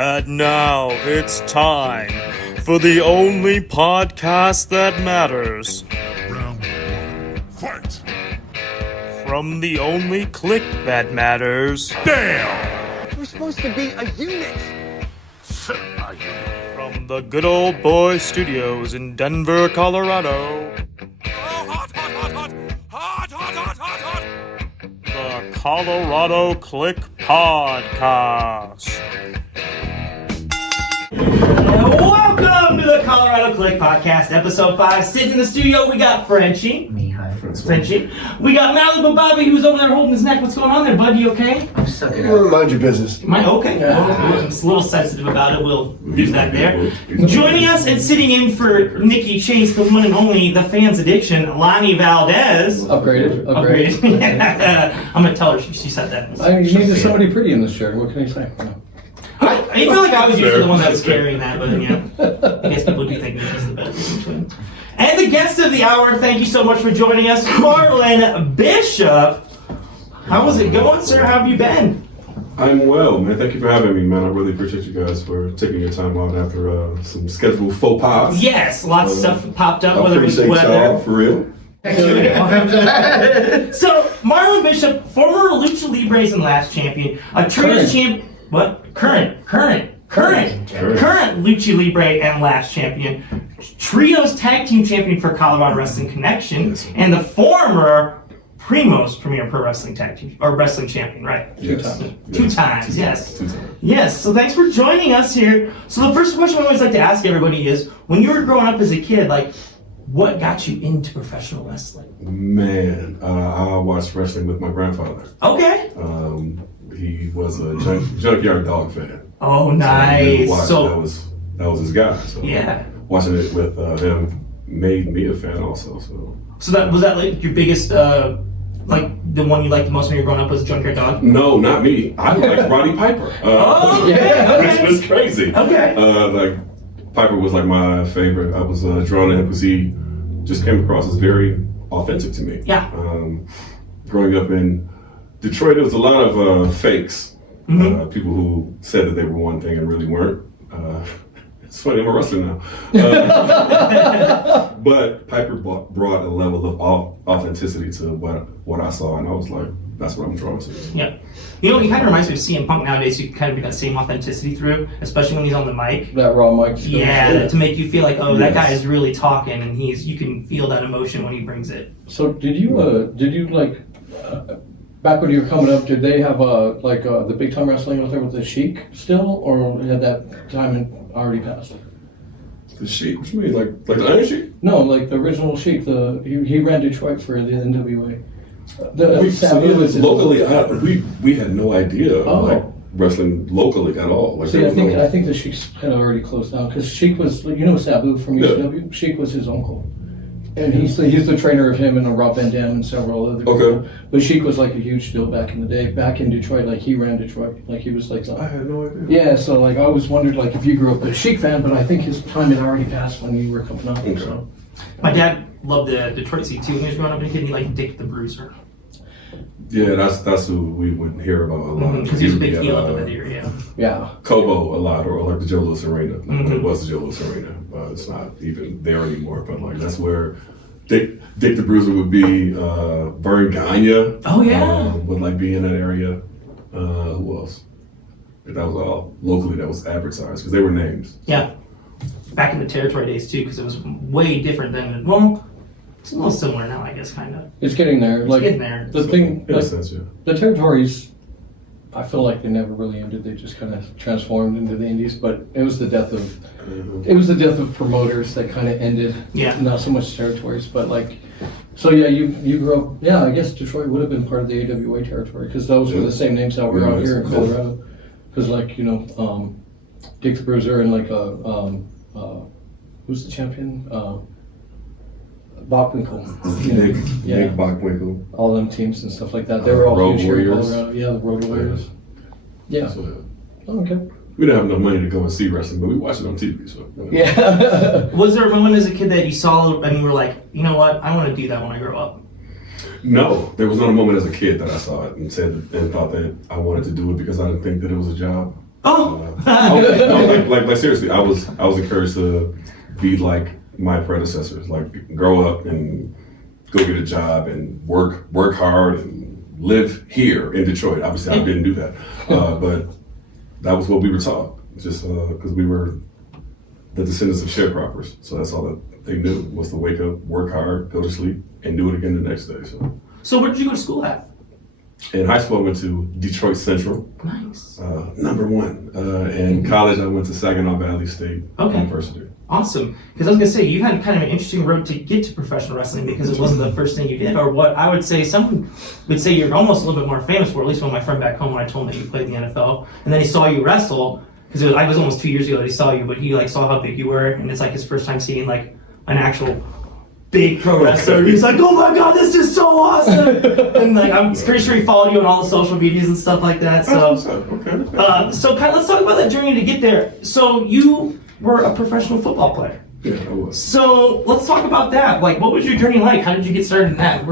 And now it's time for the only podcast that matters. Round one, fight! From the only Kliq that matters. Damn! We're supposed to be a unit. From the Good Old Boy Studios in Denver, Colorado. The Colorado Kliq Podcast. Welcome to the Colorado Kliq Podcast, episode 5. Sitting in the studio, we got Frenchie. Me, hi. Frenchie. We got Malibu Bobby, who's over there holding his neck. What's going on there, bud? You okay? I'm sucking up. Mind your business. Okay. Well, I'm just a little sensitive about it. We'll leave that there. Joining us and sitting in for Nikki Chase, the one and only, the fans' addiction, Lonnie Valdez. Upgraded. I'm going to tell her she said that. You needed somebody pretty in this chair. What can I say? I feel like I was usually the one that was carrying that, but yeah, I guess people would be thinking this is the best. And the guest of the hour, thank you so much for joining us, Marlion Bishop. How is it going, sir? How have you been? I'm well, man. Thank you for having me, man. I really appreciate you guys for taking your time out after some scheduled faux pas. Yes, lots of stuff popped up, I whether it was appreciate y'all, weather. for real. So, Marlion Bishop, former Lucha Libres and Last champion, a Trios champ. What? Current Lucha Libre and Last champion, Trios Tag Team champion for Colorado Wrestling Connection, and the former Primo's Premier Pro Wrestling Tag Team or Wrestling Champion, right? Yes. Two times, yes. 2 times. Yes. So thanks for joining us here. So the first question I always like to ask everybody is, when you were growing up as a kid, like, what got you into professional wrestling? Man, I watched wrestling with my grandfather. Okay. He was a junkyard dog fan. Oh, So nice. So that was his guy. So yeah. watching it with him made me a fan also. So that was that like your biggest, like the one you liked the most when you were growing up was Junkyard Dog? No, not me. I liked Roddy Piper. Okay. Which was crazy. Okay. Like Piper was like my favorite. I was drawn to him because he just came across as very authentic to me. Yeah. Growing up in Detroit, there was a lot of fakes. Mm-hmm. People who said that they were one thing and really weren't. It's funny, I'm a wrestler now. But Piper brought a level of authenticity to what I saw, and I was like, that's what I'm drawn to. Yeah. You know, he kind of reminds me of CM Punk nowadays. You can kind of get that same authenticity through, especially when he's on the mic. That raw mic. Yeah, to make you feel like, oh, that Yes. guy is really talking, and you can feel that emotion when he brings it. So did you back when you were coming up, did they have the big time wrestling out there with the Sheik still, or had that time already passed? The Sheik? What you mean? Like the Iron Sheik? No, like the original Sheik. He ran Detroit for the NWA. Locally, we had no idea like wrestling locally at all. Like, See, I think the Sheik's had already closed down because Sheik was, Sabu from UCW. Yeah. Sheik was his uncle, and he's the trainer of him and Rob Van Dam and several other people. But Sheik was like a huge deal back in the day. Back in Detroit, like he ran Detroit, like he was like. I had no idea. Yeah, so like I always wondered like if you grew up a Sheik fan, but I think his time had already passed when you were coming up. Okay. So. My dad loved the Detroit scene too. When he was growing up as a kid, he liked Dick the Bruiser. Yeah, that's who we would hear about a lot. Because he was a big heel up in that area. Yeah. Kobo a lot, or like the Joe Louis Arena. It was the Joe Louis Arena. It's not even there anymore, but like that's where Dick the Bruiser would be. Vern Gagne. Oh yeah. Would like be in that area. Who else? That was all locally. That was advertised because they were names. Yeah. Back in the territory days too, because it was way different than it's a little similar now, I guess, kind of. It's getting there. It's getting there. The thing, in a sense, yeah. the territories, I feel like they never really ended. They just kind of transformed into the indies. But it was the death of promoters that kind of ended. Yeah. Not so much territories, but like, so yeah, you grew up. Yeah, I guess Detroit would have been part of the AWA territory because those were the same names that were out here in Colorado. Because like Dick the Bruiser and like who's the champion? Bachwinkle. Nick Bachwinkle. All them teams and stuff like that. They were all Road huge here in Warriors. Colorado. Yeah, the Road Warriors. Yeah. So, Okay. we didn't have enough money to go and see wrestling, but we watched it on TV. So Yeah. Was there a moment as a kid that you saw and you were like, you know what, I want to do that when I grow up? No, there was not a moment as a kid that I saw it and thought that I wanted to do it because I didn't think that it was a job. Like seriously, I was encouraged to be like my predecessors, like grow up and go get a job and work hard and live here in Detroit. Obviously, I didn't do that, but that was what we were taught. Just because we were the descendants of sharecroppers, so that's all that they knew was to wake up, work hard, go to sleep, and do it again the next day. So where did you go to school at? In high school, I went to Detroit Central. Nice. #1. In college, I went to Saginaw Valley State University. Awesome. Because I was going to say, you had kind of an interesting road to get to professional wrestling because it wasn't the first thing you did, or what I would say, some would say you're almost a little bit more famous for, at least when my friend back home, when I told him that you played in the NFL, and then he saw you wrestle, because I was almost 2 years ago that he saw you, but he like saw how big you were, and it's like his first time seeing like an actual big pro wrestler. He's like, oh my god, this is so awesome! And like, I'm pretty sure he followed you on all the social medias and stuff like that. So, so kind of, let's talk about that journey to get there. So you were a professional football player. Yeah, I was. So let's talk about that. Like, what was your journey like? How did you get started in that?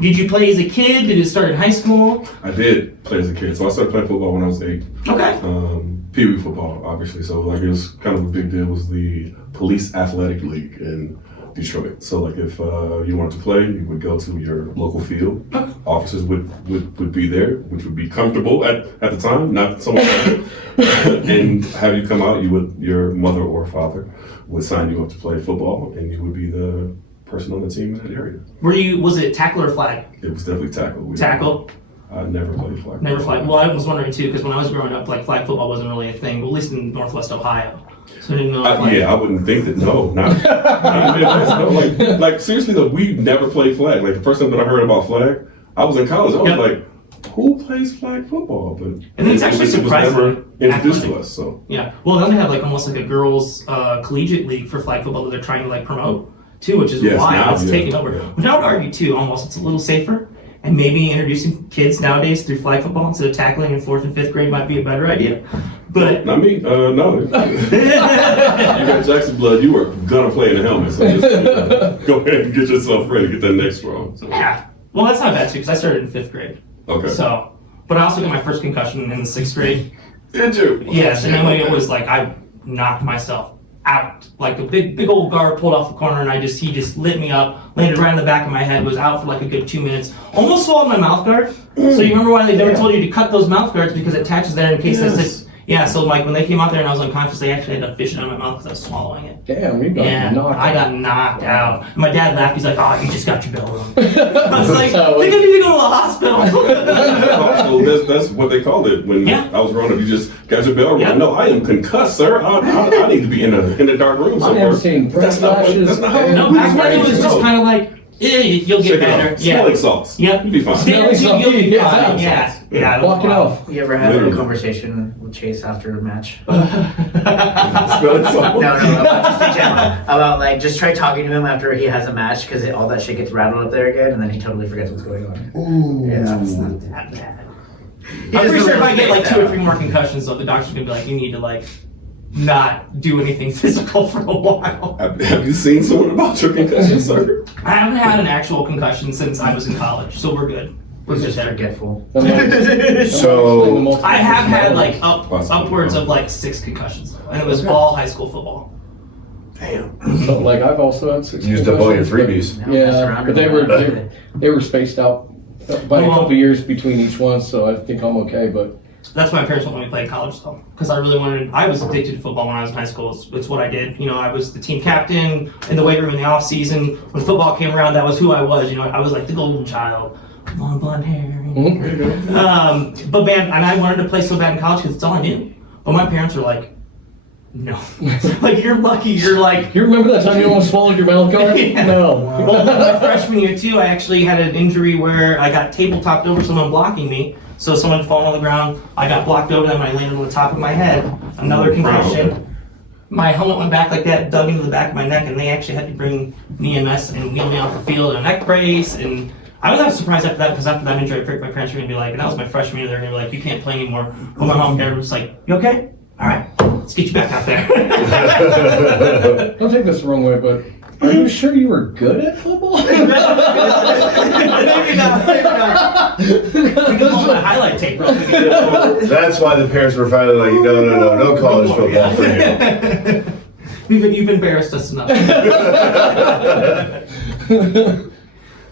Did you play as a kid? Did it start in high school? I did play as a kid. So I started playing football when I was 8. Okay. Pee Wee football, obviously. So like it was kind of a big deal. It was the Police Athletic League in Detroit. So like if you wanted to play, you would go to your local field. Officers would be there, which would be comfortable at the time, not so much. And have you come out, your mother or father would sign you up to play football, and you would be the person on the team in that area. Was it tackle or flag? It was definitely tackle. Tackle? I never played flag. Never flag. Well, I was wondering too, because when I was growing up, like flag football wasn't really a thing, well, at least in Northwest Ohio. So I didn't know. I wouldn't think that. No, not no, like seriously though, we never played flag. Like the first time that I heard about flag, I was in college. I was like, who plays flag football? But and it's actually surprising. It was never introduced to us. So yeah. Well, then they have like almost like a girls' collegiate league for flag football that they're trying to like promote too, which is why it's taking over. Yeah. But I would argue too, almost it's a little safer. And maybe introducing kids nowadays through flag football instead of tackling in 4th and 5th grade might be a better idea. But I mean, no. You got Jackson blood. You were gonna play in the helmet, so just go ahead and get yourself ready. Get that neck strong. So. Yeah. Well, that's not bad too, because I started in 5th grade. Okay. So, but I also got my first concussion in the 6th grade. Did you? Yes, and then when it was like I knocked myself out. Like a big old guard pulled off the corner, and he just lit me up, landed right in the back of my head, was out for like a good 2 minutes. Almost swallowed my mouth guard. So you remember why they never told you to cut those mouth guards, because it attaches there in case so like when they came out there and I was unconscious, they actually had to fish it out of my mouth because I was swallowing it. Damn, you got knocked out. I got knocked out. And my dad laughed. He's like, "Oh, you just got your bell rung." I was like, "I think I need to go to the hospital." That's what they called it when I was growing up. You just got your bell rung. Yep. No, I am concussed, sir. I need to be in a dark room I've somewhere. never seen That's not how. No, back when it was just kind of like, you'll get better. Smelling salts. Yep. You'll be fine. You'll be fine. Yeah. Walk it off. You ever had a conversation with Chase after a match? Smelling salts. No, about just in general. About like just try talking to him after he has a match because all that shit gets rattled up there again, and then he totally forgets what's going on. Ooh, yeah, it's not that bad. I'm pretty sure if I get like 2 or 3 more concussions, though, the doctor's gonna be like, you need to like not do anything physical for a while. Have you seen someone about your concussion, sir? I haven't had an actual concussion since I was in college, so we're good. We're just forgetful. So I have had like upwards of like 6 concussions, and it was all high school football. Damn. So, like I've also had 6 used up all your freebies. Yeah, but they were spaced out by a couple years between each one, so I think I'm okay. But that's why my parents won't let me play college though, because I was addicted to football when I was in high school. It's what I did. You know, I was the team captain in the weight room in the off season. When football came around, that was who I was. You know, I was like the golden child, long blonde hair. But man, and I wanted to play so bad in college because it's all I knew. But my parents were like, no. Like, you're lucky. You're like... You remember that time you almost swallowed your mouth guard? Yeah. No. Well, my freshman year, too, I actually had an injury where I got table-topped over someone blocking me. So someone had fallen on the ground. I got blocked over them. I landed on the top of my head. Another concussion. My helmet went back like that, dug into the back of my neck, and they actually had to bring me EMS and wheel me off the field in a neck brace. And I was actually surprised after that, because after that injury, my parents were going to be like, and that was my freshman year, they're going to be like, you can't play anymore. But my mom and dad was like, you okay? All right, let's get you back out there. Don't take this the wrong way, but Are you sure you were good at football? Maybe not. We can pull my highlight tape real quick. That's why the parents were finally like, no college football for you. You've embarrassed us enough.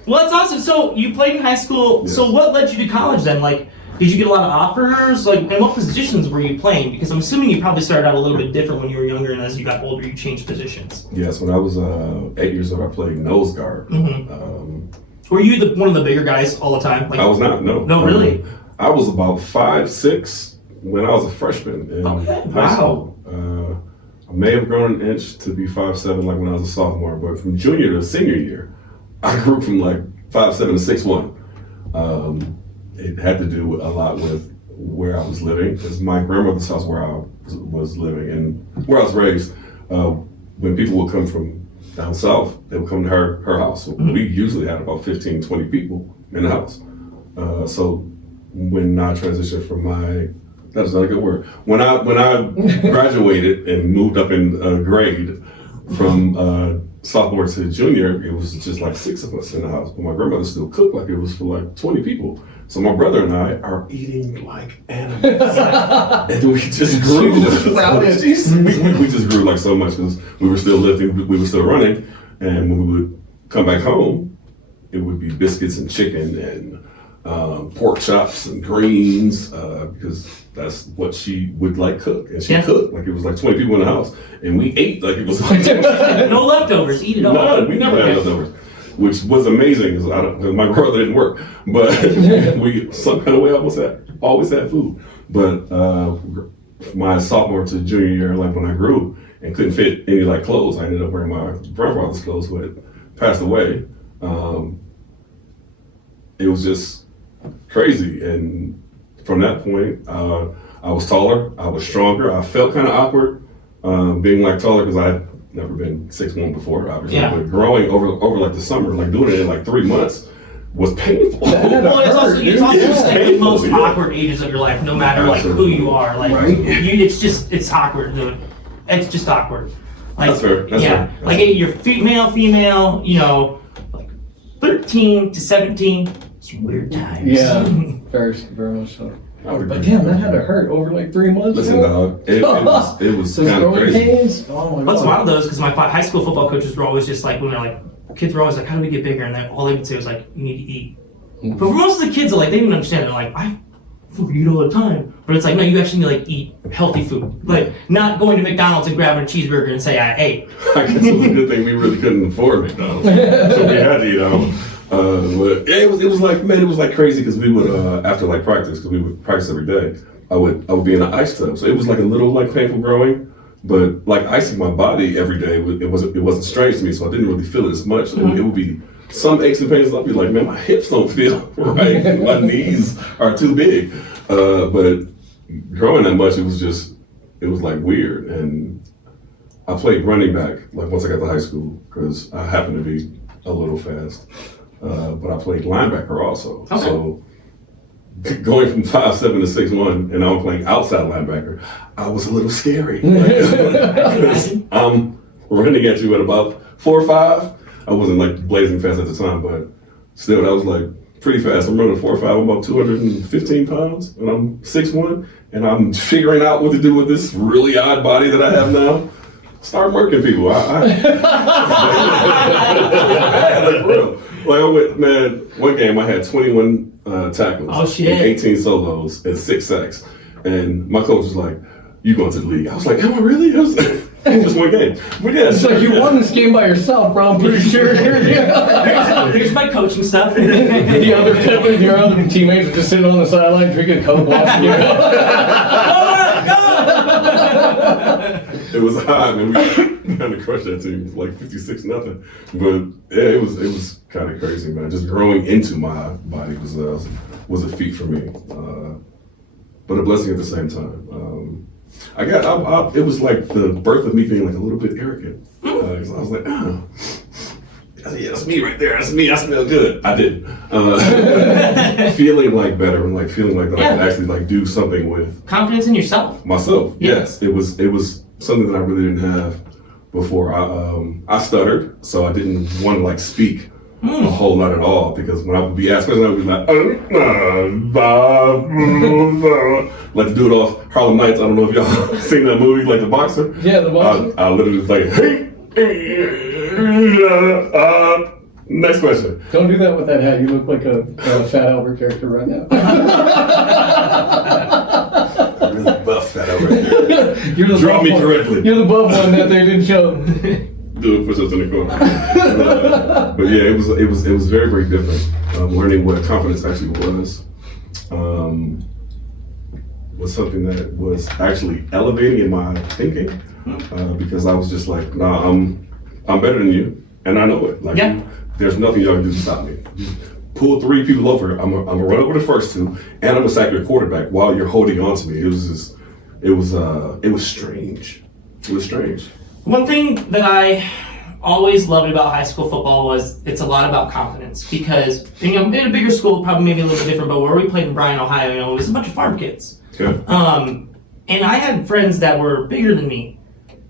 Well, that's awesome. So you played in high school. Yes. So what led you to college then? Like, did you get a lot of offers? Like, and what positions were you playing? Because I'm assuming you probably started out a little bit different when you were younger, and as you got older, you changed positions. Yes, when I was 8 years old, I played nose guard. Were you one of the bigger guys all the time? Like, I was not, no. No, really? I was about 5'6" when I was a freshman in high school. I may have grown an inch to be 5'7" like when I was a sophomore, but from junior to senior year, I grew from like 5'7" to 6'1". It had to do a lot with where I was living, because my grandmother's house where I was living and where I was raised, when people would come from down south, they would come to her house. So we usually had about 15, 20 people in the house. So when I transitioned from that's not a good word. When I graduated and moved up in grade from sophomore to junior, it was just like 6 of us in the house. But my grandmother still cooked like it was for like 20 people. So my brother and I are eating like animals. And we just grew. We just grew like so much because we were still lifting, we were still running. And when we would come back home, it would be biscuits and chicken and pork chops and greens, because that's what she would like cook. And she cooked like it was like 20 people in the house. And we ate like it was like no leftovers, eat it all. No, we never had leftovers, which was amazing because my grandmother didn't work. But we some kind of way always had food. But my sophomore to junior year, like when I grew and couldn't fit any like clothes, I ended up wearing my grandfather's clothes who had passed away. It was just crazy, and from that point, I was taller, I was stronger. I felt kind of awkward being like taller because I had never been 6'1" before, obviously. Yeah. But growing over like the summer, like doing it in like 3 months was painful. Well, it's also like the most painful, awkward ages of your life, no matter like who you are. Like, it's awkward, dude. It's just awkward. Like, That's fair. That's fair. Like you're female, you know, like 13 to 17. It's weird times. Yeah, very much so. I would But agree. damn, that had to hurt over like 3 months. Listen, dog, it was Those kind of growing crazy. pains? Oh my That's God. one of those because my high school football coaches were always just like, when they're like, kids were always like, how do we get bigger? And all they would say was like, you need to eat. But for most of the kids, like, they didn't understand. They're like, I fucking eat all the time. But it's like, no, you actually need to like eat healthy food. Like, not going to McDonald's and grabbing a cheeseburger and say I ate. I guess it was a good thing we really couldn't afford McDonald's, so we had to eat out. But yeah, it was like crazy because we would after like practice, because we would practice every day. I would be in an ice tub, so it was like a little like painful growing, but like icing my body every day, it wasn't strange to me, so I didn't really feel it as much. And it would be some aches and pains. I'd be like, man, my hips don't feel right, my knees are too big. But growing that much, it was like weird. And I played running back like once I got to high school because I happened to be a little fast. But I played linebacker also. Okay. So going from 5'7" to 6'1", and now I'm playing outside linebacker, I was a little scary. I'm running at you at about 4 or 5. I wasn't like blazing fast at the time, but still, that was like pretty fast. I'm running 4 or 5. I'm about 215 pounds, and I'm 6'1", and I'm figuring out what to do with this really odd body that I have now. Start working people. Like, for real. Like I went, man, one game I had 21 tackles, Oh, shit. and 18 solos, and 6 sacks. And my coach was like, you going to the league? I was like, am I really? It was just one game. But yeah. It's like you won this game by yourself, bro. I'm pretty sure. Here's my coaching stuff. The other your other teammates are just sitting on the sideline drinking Coke, watching you. It was hot, man. We kind of crushed that team for like 56-0. But yeah, it was kind of crazy, man. Just growing into my body was a feat for me, but a blessing at the same time. It was like the birth of me being like a little bit arrogant. 'Cause I was like, oh, yeah, that's me right there. That's me. I smell good. I did. Feeling like better and like feeling like that I could actually like do something with Confidence in yourself. myself. Yeah. Yes, it was something that I really didn't have before. I stuttered, so I didn't want to like speak a whole lot at all, because when I would be asked questions, I would be like, like to do it off Harlem Nights. I don't know if y'all seen that movie, like the boxer. Yeah, the boxer. I literally was like, hey, next question. Don't do that with that hat. You look like a Fat Albert character right now. Really buff that over here. You're the Draw buff me one. correctly. You're the buff one that they didn't show. Do it, push us in the corner. But yeah, it was very, very different. Learning what confidence actually was something that was actually elevating in my thinking, because I was just like, nah, I'm better than you, and I know it. Like, there's nothing y'all can do to stop me. Pull 3 people over, I'm gonna run over the first 2, and I'm gonna sack your quarterback while you're holding on to me. It was strange. It was strange. One thing that I always loved about high school football was it's a lot about confidence, because in a bigger school, probably maybe a little bit different, but where we played in Bryan, Ohio, it was a bunch of farm kids. Okay. And I had friends that were bigger than me,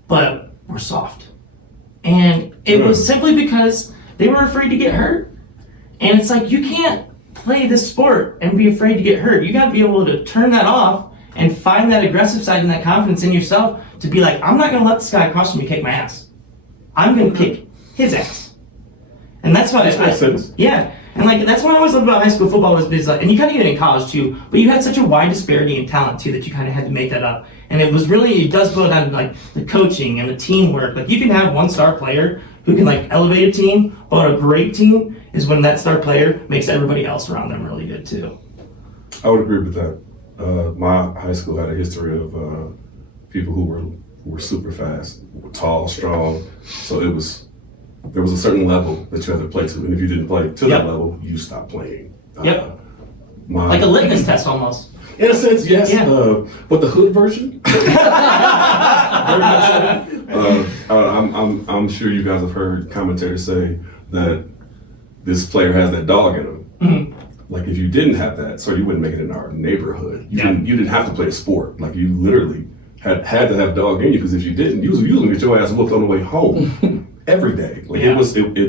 but were soft. And it was simply because they were afraid to get hurt. And it's like, you can't play this sport and be afraid to get hurt. You got to be able to turn that off and find that aggressive side and that confidence in yourself to be like, I'm not going to let this guy across from me kick my ass. I'm going to kick his ass. And that's why That makes sense. Yeah. And like, that's what I always loved about high school football was like, and you kind of get it in college too, but you had such a wide disparity in talent too that you kind of had to make that up. And it does boil down to like the coaching and the teamwork. Like, you can have one star player who can like elevate a team, but a great team is when that star player makes everybody else around them really good too. I would agree with that. My high school had a history of people who were super fast, were tall, strong. So there was a certain level that you had to play to, and if you didn't play to that level, you stopped playing. Like a litmus test almost. In a sense, yes. Yeah. But the hood version. I'm sure you guys have heard commentators say that this player has that dog in him. Mm-hmm. Like, if you didn't have that, so you wouldn't make it in our neighborhood. You didn't have to play a sport. Like, you literally had to have dog in you, because if you didn't, you was gonna get your ass whooped on the way home every day. Like, it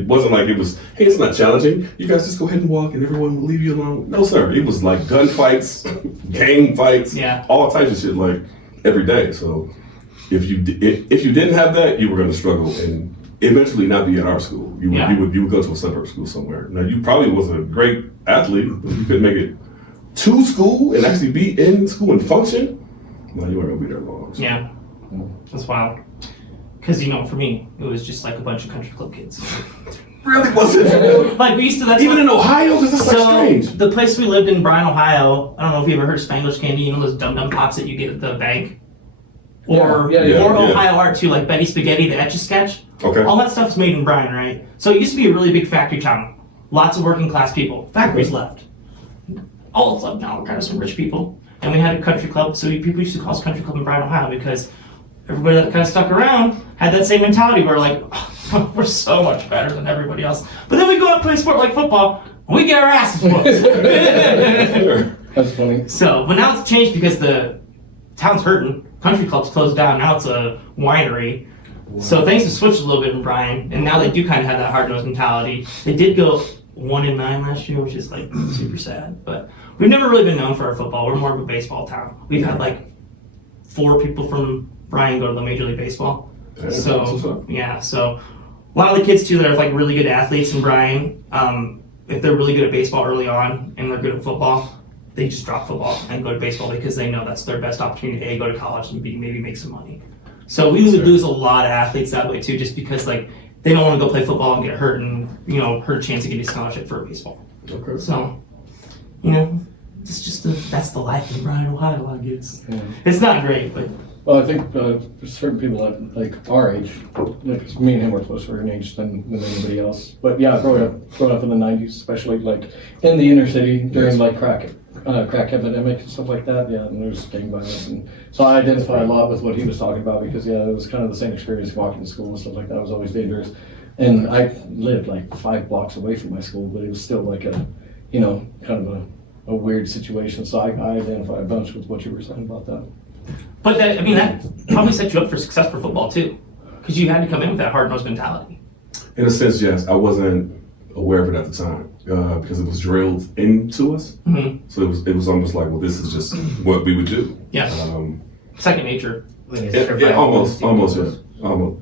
wasn't like it was, hey, it's not challenging. You guys just go ahead and walk and everyone will leave you alone. No, sir. It was like gunfights, gang fights, all types of shit, like, every day. So if you didn't have that, you were gonna struggle and eventually not be at our school. You would go to a suburb school somewhere. Now, you probably was a great athlete, but you could make it to school and actually be in school and function. No, you weren't gonna be there long. So. Yeah, that's wild. Because, for me, it was just like a bunch of country club kids. Really wasn't. Like, we used to, Even in Ohio, because that's like strange. The place we lived in, Bryan, Ohio, I don't know if you ever heard of Spanglish candy, those dum-dum pops that you get at the bank? Or Ohio art too, like Betty Spaghetti, the Etch-a-Sketch. Okay. All that stuff's made in Bryan, right? So it used to be a really big factory town. Lots of working class people. Factories left. All it's left now are kind of some rich people. And we had a country club, so people used to call us country club in Bryan, Ohio, because everybody that kind of stuck around had that same mentality where like, oh, we're so much better than everybody else. But then we go out and play a sport like football, and we get our asses whooped. That's funny. So, but now it's changed because the town's hurting. Country club's closed down. Now it's a winery. Wow. So things have switched a little bit in Bryan, and now they do kind of have that hard-nosed mentality. They did go 1-9 last year, which is like super sad. But we've never really been known for our football. We're more of a baseball town. We've had like 4 people from Bryan go to the Major League Baseball. So a lot of the kids too that are like really good athletes in Bryan, if they're really good at baseball early on and they're good at football, they just drop football and go to baseball because they know that's their best opportunity to A, go to college and B, maybe make some money. So we lose a lot of athletes that way too, just because like they don't want to go play football and get hurt and hurt a chance to get a scholarship for baseball. Okay. So it's just that's the life in Bryan, Ohio. A lot of kids. Yeah. It's not great, but. Well, I think certain people at like our age, like me and him were closer in age than anybody else. But yeah, growing up in the '90s, especially like in the inner city during like crack epidemic and stuff like that. Yeah, and there was gang violence, and so I identify a lot with what he was talking about because it was kind of the same experience walking to school and stuff like that. It was always dangerous, and I lived like 5 blocks away from my school, but it was still like a, kind of a weird situation. So I identify a bunch with what you were saying about that. But that probably set you up for success for football too. Because you had to come in with that hard-nosed mentality. In a sense, yes. I wasn't aware of it at the time because it was drilled into us. Mm-hmm. So it was almost like, well, this is just what we would do. Yeah. Second nature. Almost,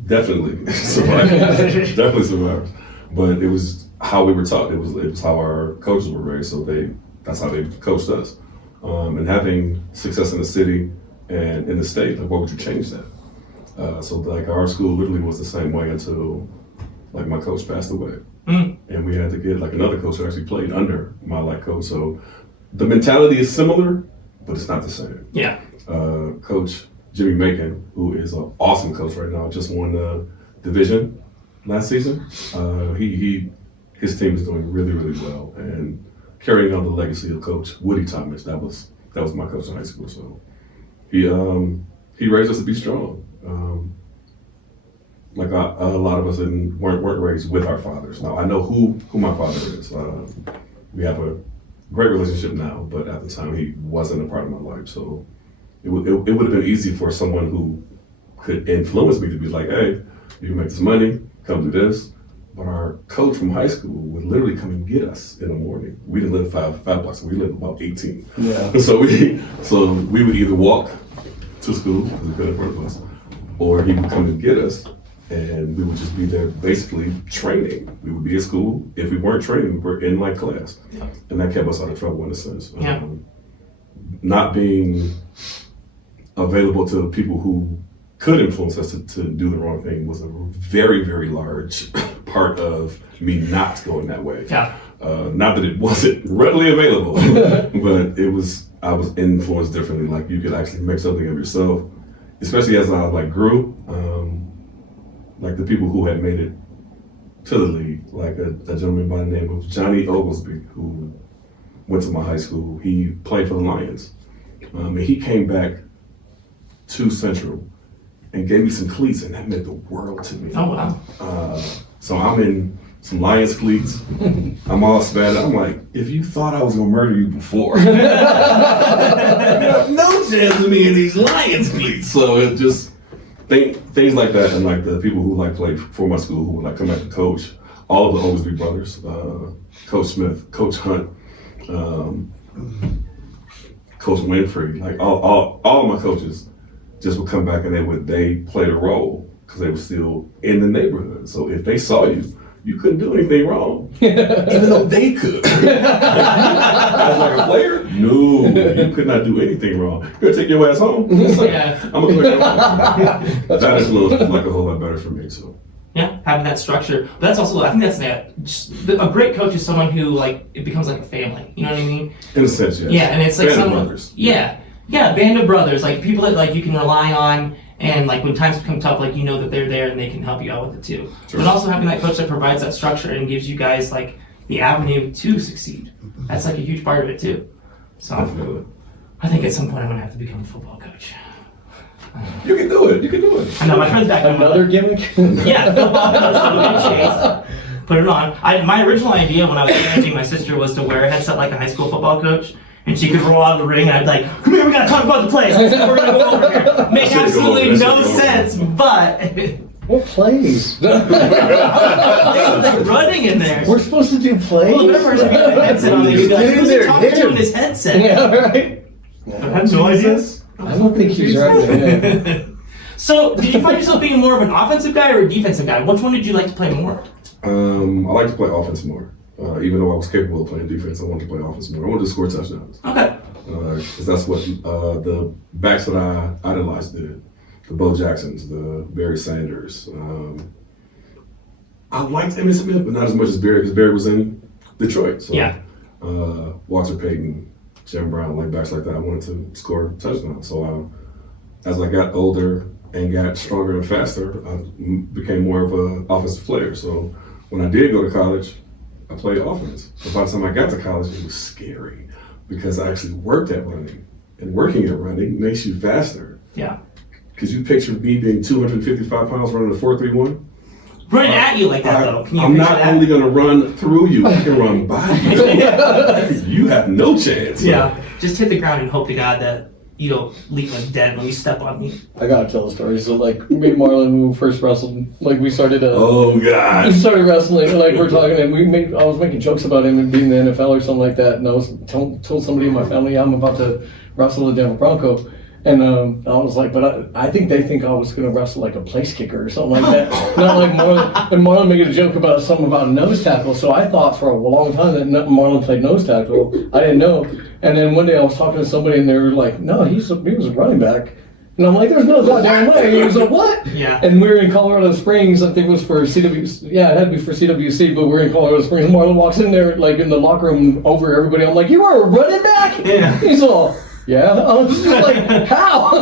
definitely survivors. Definitely survivors. But it was how we were taught. It was how our coaches were raised. So that's how they coached us. And having success in the city and in the state, like, what would you change that? So like our school literally was the same way until like my coach passed away. And we had to get like another coach who actually played under my like coach. So the mentality is similar, but it's not the same. Yeah. Coach Jimmy Macon, who is an awesome coach right now, just won the division last season. His team is doing really, really well and carrying on the legacy of Coach Woody Thomas. That was my coach in high school. So he raised us to be strong. Like a lot of us weren't raised with our fathers. Now I know who my father is. We have a great relationship now, but at the time he wasn't a part of my life. So it would have been easy for someone who could influence me to be like, hey, you can make this money, come do this. But our coach from high school would literally come and get us in the morning. We didn't live five blocks, we lived about 18. Yeah. So we would either walk to school because we couldn't afford a bus, or he would come and get us, and we would just be there basically training. We would be at school. If we weren't training, we were in like class, and that kept us out of trouble in a sense. Yeah. Not being available to people who could influence us to do the wrong thing was a very, very large part of me not going that way. Yeah. Not that it wasn't readily available, but I was influenced differently. Like you could actually make something of yourself, especially as I like grew. Like the people who had made it to the league, like a gentleman by the name of Johnny Oglesby, who went to my high school. He played for the Lions, and he came back to Central and gave me some cleats, and that meant the world to me. Oh, wow. So I'm in some Lions cleats. I'm all spatted. I'm like, if you thought I was gonna murder you before, you have no chance of me in these Lions cleats. So it just things like that, and like the people who like played for my school who would like come back to coach. All of the Oglesby brothers, Coach Smith, Coach Hunt, Coach Winfrey, like all of my coaches just would come back and they played a role because they were still in the neighborhood. So if they saw you, you couldn't do anything wrong, even though they could. As like a player, no, you could not do anything wrong. You gotta take your ass home. Yeah. I'm gonna put that influence was like a whole lot better for me. So. Yeah, having that structure. But that's also, I think that's a great coach is someone who like it becomes like a family. You know what I mean? In a sense, yes. Yeah, and it's like Band of someone. brothers. Yeah, band of brothers, like people that like you can rely on, and like when times become tough, like you know that they're there and they can help you out with it too. Sure. But also having that coach that provides that structure and gives you guys like the avenue to succeed. That's like a huge part of it too. So Definitely. I think at some point I'm gonna have to become a football coach. You can do it. You can do it. I know my friends back home. Another gimmick? Yeah, football coach, put it on. My original idea when I was parenting my sister was to wear a headset like a high school football coach, and she could roll out of the ring, and I'd be like, "Come here, we gotta talk about the plays. We're gonna go over here." Make absolutely no sense, but What plays? they're running in there. We're supposed to do plays? Well, the better person to get a headset on, they'd be like, "Who's he talking to in his headset?" Yeah, right. I have no idea. I don't think he's right there. So, did you find yourself being more of an offensive guy or a defensive guy? Which one did you like to play more? I like to play offense more. Even though I was capable of playing defense, I wanted to play offense more. I wanted to score touchdowns. Okay. Because that's what the backs that I idolized did. The Bo Jacksons, the Barry Sanders. I liked Emmitt Smith, but not as much as Barry, because Barry was in Detroit. So, Yeah. Walter Payton, Jim Brown, like backs like that, I wanted to score touchdowns. So as I got older and got stronger and faster, I became more of an offensive player. So when I did go to college, I played offense. But by the time I got to college, it was scary because I actually worked at running. And working at running makes you faster. Yeah. Because you picture me being 255 pounds running a 4.31. Running at you like that, though. Can you I'm picture not that? only going to run through you, I can run by you. You have no chance. Yeah. Just hit the ground and hope to God that you don't leave me dead when you step on me. I gotta tell the story. So like me and Marlon, when we first wrestled, like we started. Oh We God! started wrestling, like we're talking, and I was making jokes about him being in the NFL or something like that, and I was told somebody in my family I'm about to wrestle the Denver Bronco, and I was like, but I think they think I was gonna wrestle like a place kicker or something like that, not like Marlon. And Marlon made a joke about something about a nose tackle, so I thought for a long time that Marlon played nose tackle. I didn't know, and then one day I was talking to somebody, and they were like, no, he was a running back. And I'm like, there's no goddamn way. He was like, what? Yeah. And we were in Colorado Springs. I think it was for CWC. Yeah, it had to be for CWC, but we're in Colorado Springs. Marlon walks in there, like in the locker room over everybody. I'm like, you were a running back? Yeah. He's all, yeah. I was just like, how?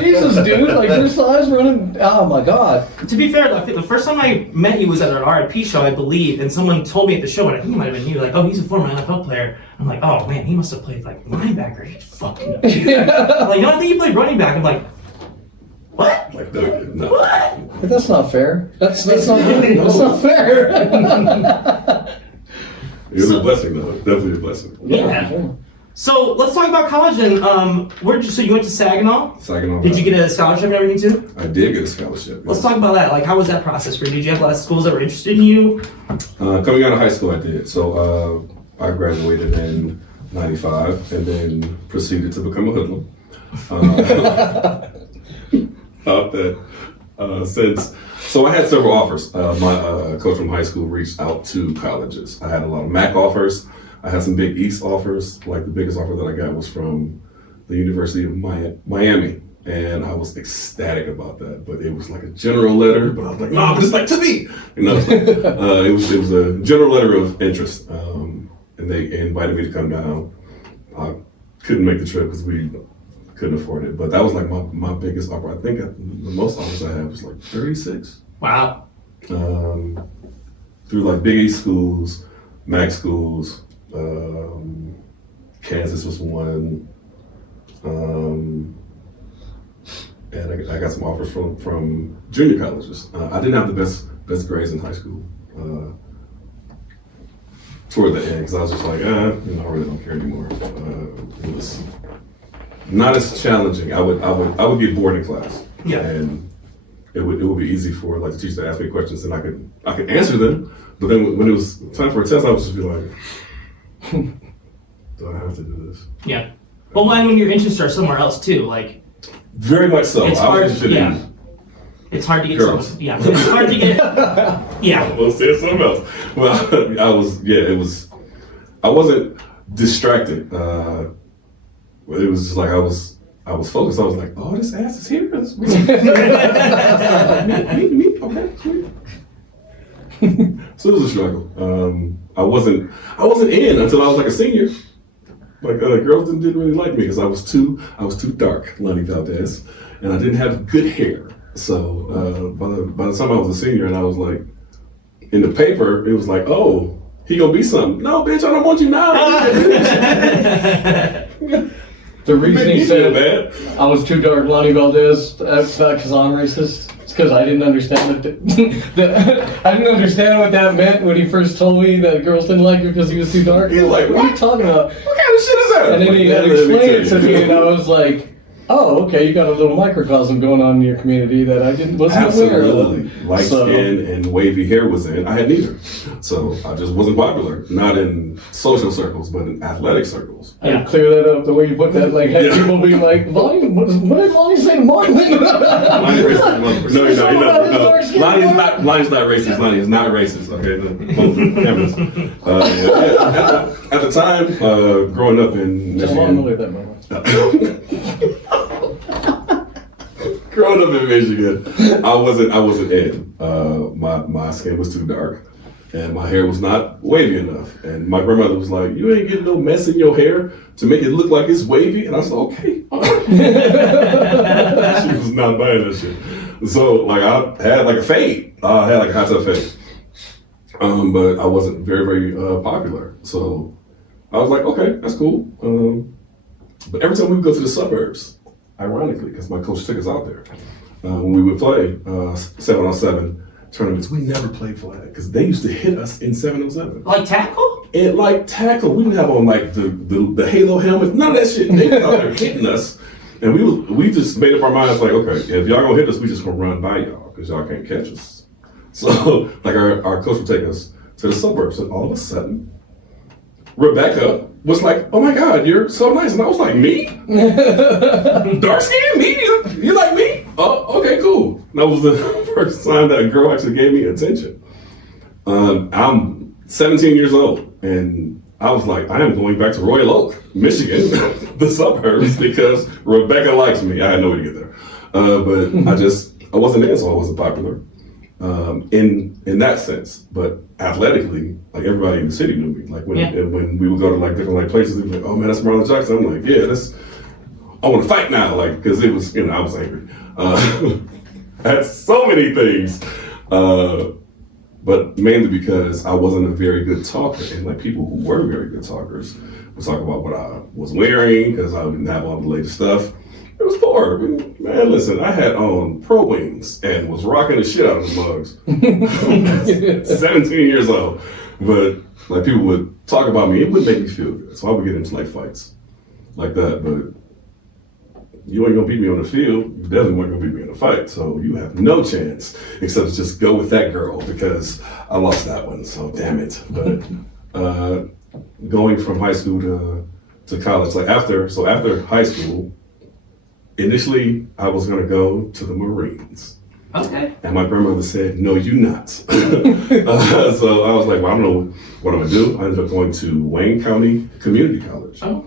Jesus, dude. Like, your size running. Oh, my God. To be fair, the first time I met you was at an RIP show, I believe, and someone told me at the show, and I think it might have been you, like, oh, he's a former NFL player. I'm like, oh man, he must have played like linebacker. He's fucking huge. Like, no, I think he played running back. I'm like, what? Like no. What? But that's not fair. That's not fair. It was a blessing though. Definitely a blessing. Yeah. So let's talk about college then. So you went to Saginaw? Saginaw. Did you get a scholarship and everything too? I did get a scholarship. Let's talk about that. Like, how was that process for you? Did you have a lot of schools that were interested in you? Coming out of high school, I did. So I graduated in '95 and then proceeded to become a hoodlum. Thought that so I had several offers. My coach from high school reached out to colleges. I had a lot of MAC offers. I had some Big East offers. Like the biggest offer that I got was from the University of Miami. And I was ecstatic about that, but it was like a general letter. But I was like, no, but it's like to me. You know, it was a general letter of interest, and they invited me to come down. I couldn't make the trip because we couldn't afford it, but that was like my biggest offer. I think the most offers I had was like 36. Wow. Through like Big East schools, MAC schools, Kansas was one. And I got some offers from junior colleges. I didn't have the best grades in high school toward the end because I was just like, I really don't care anymore. It was not as challenging. I would get bored in class, and it would be easy for like the teacher to ask me questions and I could answer them. But then when it was time for a test, I would just be like, do I have to do this? Yeah. Well, when your interests are somewhere else too, like. Very much so. It's hard. Yeah. It's hard to get. Girls. It's hard to get. Yeah. Well, say something else. Well, I wasn't distracted. It was just like I was focused. I was like, oh, this ass is here. That's me. Okay, sweet. So it was a struggle. I wasn't in until I was like a senior. Like girls didn't really like me because I was too dark, Lonnie Valdez, and I didn't have good hair. So by the time I was a senior and I was like in the paper, it was like, oh, he gonna be something. No, bitch, I don't want you now. The reason he said bad. I was too dark, Lonnie Valdez, that's not because I'm racist. It's because I didn't understand I didn't understand what that meant when he first told me that girls didn't like me because he was too dark. He was like, what are you talking about? What kind of shit is that? And then like, he had to explain it to me, and I was like, oh, okay, you got a little microcosm going on in your community that I wasn't aware of. Absolutely. Light skin and wavy hair was in. I had neither. So I just wasn't popular. Not in social circles, but in athletic circles. And clear that up the way you put that, like, had people be like, Lonnie, what did Lonnie say to Marlon? Lonnie's racist. No. Lonnie's not racist. Lonnie is not racist. Okay, at the time, growing up in Michigan. Growing up in Michigan, I wasn't in. My skin was too dark, and my hair was not wavy enough. And my grandmother was like, "You ain't getting no mess in your hair to make it look like it's wavy." And I said, "Okay." She was not buying that shit. So like I had like a fade. I had like a hot top fade, but I wasn't very very popular. So I was like, "Okay, that's cool." But every time we would go to the suburbs, ironically, because my coach took us out there, when we would play 7-on-7 tournaments, we never played flag because they used to hit us in 7-on-7. Like tackle? and like tackle. We didn't have on like the Halo helmets, none of that shit. They was out there hitting us, and we just made up our minds like, okay, if y'all gonna hit us, we just gonna run by y'all because y'all can't catch us. So like our coach would take us to the suburbs, and all of a sudden, Rebecca was like, "Oh my God, you're so nice," and I was like, "Me? Dark skin? Me? You like me? Oh, okay, cool." And that was the first time that a girl actually gave me attention. I'm 17 years old, and I was like, I am going back to Royal Oak, Michigan, the suburbs, because Rebecca likes me. I had no way to get there. But I wasn't in, so I wasn't popular in that sense. But athletically, like everybody in the city knew me. Like when we would go to like different like places, they'd be like, "Oh man, that's Marlion Jackson." I'm like, "Yeah, I want to fight now," like because it was, I was angry. Had so many things. But mainly because I wasn't a very good talker, and like people who were very good talkers would talk about what I was wearing because I didn't have all the latest stuff. It was poor. I mean, man, listen, I had on Pro Wings and was rocking the shit out of the mugs. 17 years old, but like people would talk about me. It would make me feel good, so I would get into like fights like that. But you ain't gonna beat me on the field. You definitely weren't gonna beat me in a fight. So you have no chance except to just go with that girl because I lost that one. So damn it. But going from high school to college, like after high school, initially I was gonna go to the Marines. Okay. And my grandmother said, "No, you not." So I was like, well, I don't know what I'm gonna do. I ended up going to Wayne County Community College. Oh.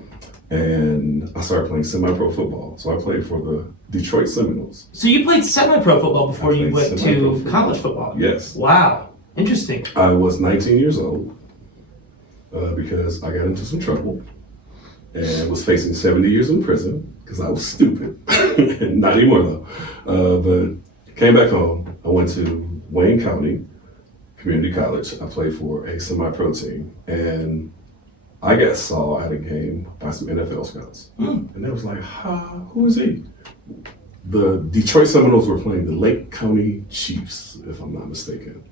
And I started playing semi-pro football. So I played for the Detroit Seminoles. So you played semi-pro football before you went to college football? Yes. Wow. Interesting. I was 19 years old because I got into some trouble and was facing 70 years in prison because I was stupid. Not anymore though. But came back home. I went to Wayne County Community College. I played for a semi-pro team, and I got saw at a game by some NFL scouts. And they was like, who is he? The Detroit Seminoles were playing the Lake County Chiefs, if I'm not mistaken.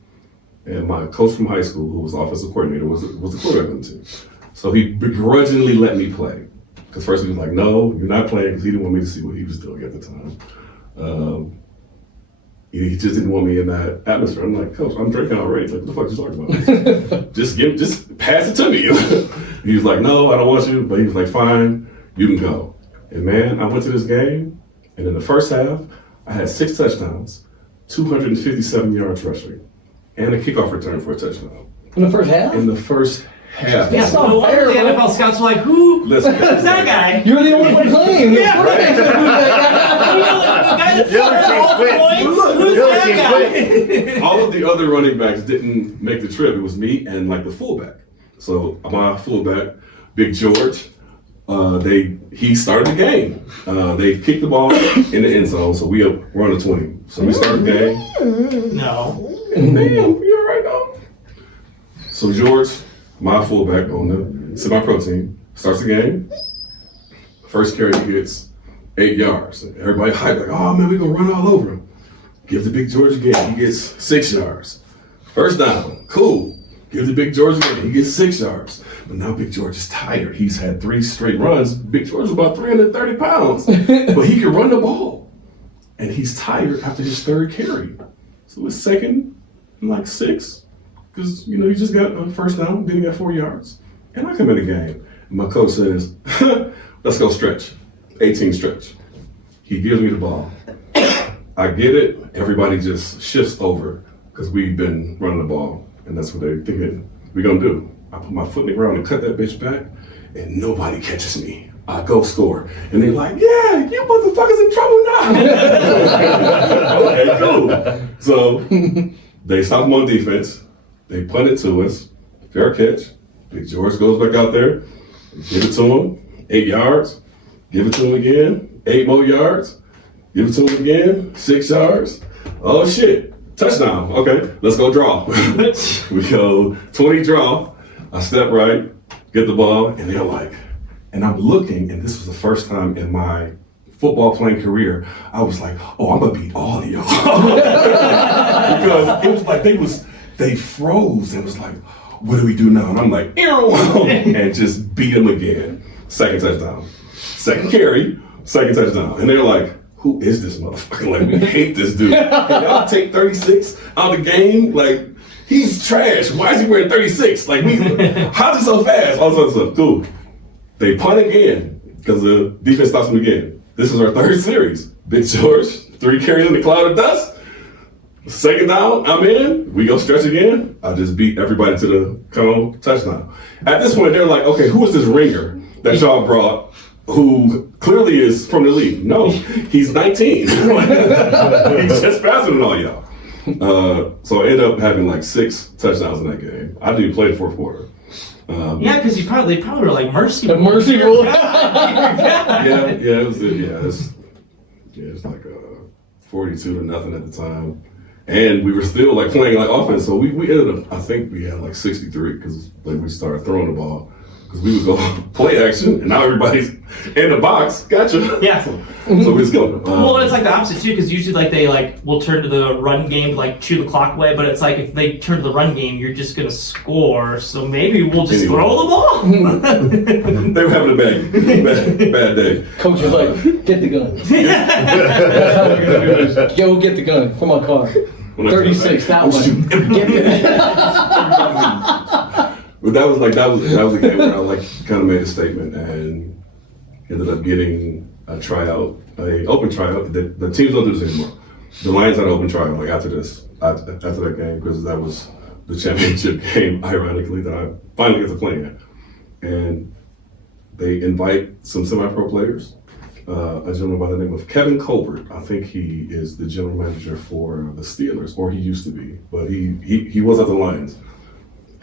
And my coach from high school, who was offensive coordinator, was the quarterback on the team. So he begrudgingly let me play. Because first he was like, "No, you're not playing," because he didn't want me to see what he was doing at the time. He just didn't want me in that atmosphere. I'm like, "Coach, I'm drinking already. Like, what the fuck you talking about? just pass it to me." He was like, "No, I don't want you." But he was like, "Fine, you can go." And man, I went to this game, and in the first half, I had 6 touchdowns, 257 yards rushing, and a kickoff return for a touchdown. In the first half? In the first half. That's not No wonder fair, the bro. NFL scouts were like, who's Listen, that guy? You're the only one playing. Yeah, Of course they said, "Who's that You know, the guy that The other scored team all the quit. points? Look, Who's the other that team guy? all of the other running backs didn't make the trip. It was me and like the fullback. So my fullback, Big George, he started the game. They kicked the ball in the end zone, so we're on the 20. So we started the game. No. Damn, you all right now? So George, my fullback on the semi-pro team, starts the game. First carry, he gets 8 yards. Everybody hyped like, "Oh man, we're gonna run all over him." Give the Big George again, he gets 6 yards. First down, cool. Give the Big George again, he gets 6 yards. But now Big George is tired. He's had 3 straight runs. Big George is about 330 pounds, but he can run the ball. And he's tired after his 3rd carry. So it's 2nd and like 6, because he just got a first down, then he got 4 yards. And I come in the game, and my coach says, "Let's go stretch, 18 stretch." He gives me the ball. I get it. Everybody just shifts over because we've been running the ball, and that's what they're thinking we're gonna do. I put my foot in the ground and cut that bitch back, and nobody catches me. I go score, and they're like, "Yeah, you motherfuckers in trouble now." Okay, cool. So they stop them on defense. They punt it to us. Fair catch. Big George goes back out there. Give it to him. 8 yards. Give it to him again. 8 more yards. Give it to him again. 6 yards. Oh shit. Touchdown. Okay, let's go draw. We go 20 draw. I step right, get the ball, and they're like, and I'm looking, and this was the first time in my football playing career, I was like, "Oh, I'm gonna beat all of y'all." Because it was like they froze and was like, what do we do now? And I'm like, and just beat him again. Second touchdown. Second carry, second touchdown. And they're like, who is this motherfucker? Like, we hate this dude. Can y'all take 36 out of the game? Like, he's trash. Why is he wearing 36? Like, how's he so fast? All sorts of stuff. Cool. They punt again because the defense stops them again. This is our third series. Big George, 3 carries in the cloud of dust. Second down, I'm in. We go stretch again. I just beat everybody to the touchdown. At this point, they're like, okay, who is this ringer that y'all brought who clearly is from the league? No, he's 19. He's just faster than all y'all. So I ended up having like 6 touchdowns in that game. I didn't even play the fourth quarter. Yeah, because they probably were like mercy. The mercy rule. It's like 42-0 at the time. And we were still like playing like offense, so we ended up, I think we had like 63 because like we started throwing the ball because we would go play action and now everybody's in the box. Gotcha. Yeah. So we just go. Well, it's like the opposite too, because usually like they like will turn to the run game, like chew the clock away. But it's like if they turn to the run game, you're just gonna score. So maybe we'll just throw the ball. They were having a bad day. Coach is like, get the gun. That's how we're gonna do this. Yo, get the gun from my car. 36, that one. Get it. But that was a game where I like kind of made a statement and ended up getting a tryout, an open tryout. The teams don't do this anymore. The Lions had an open tryout like after that game because that was the championship game, ironically, that I finally get to play in. And they invite some semi-pro players. A gentleman by the name of Kevin Colbert. I think he is the general manager for the Steelers, or he used to be, but he was at the Lions.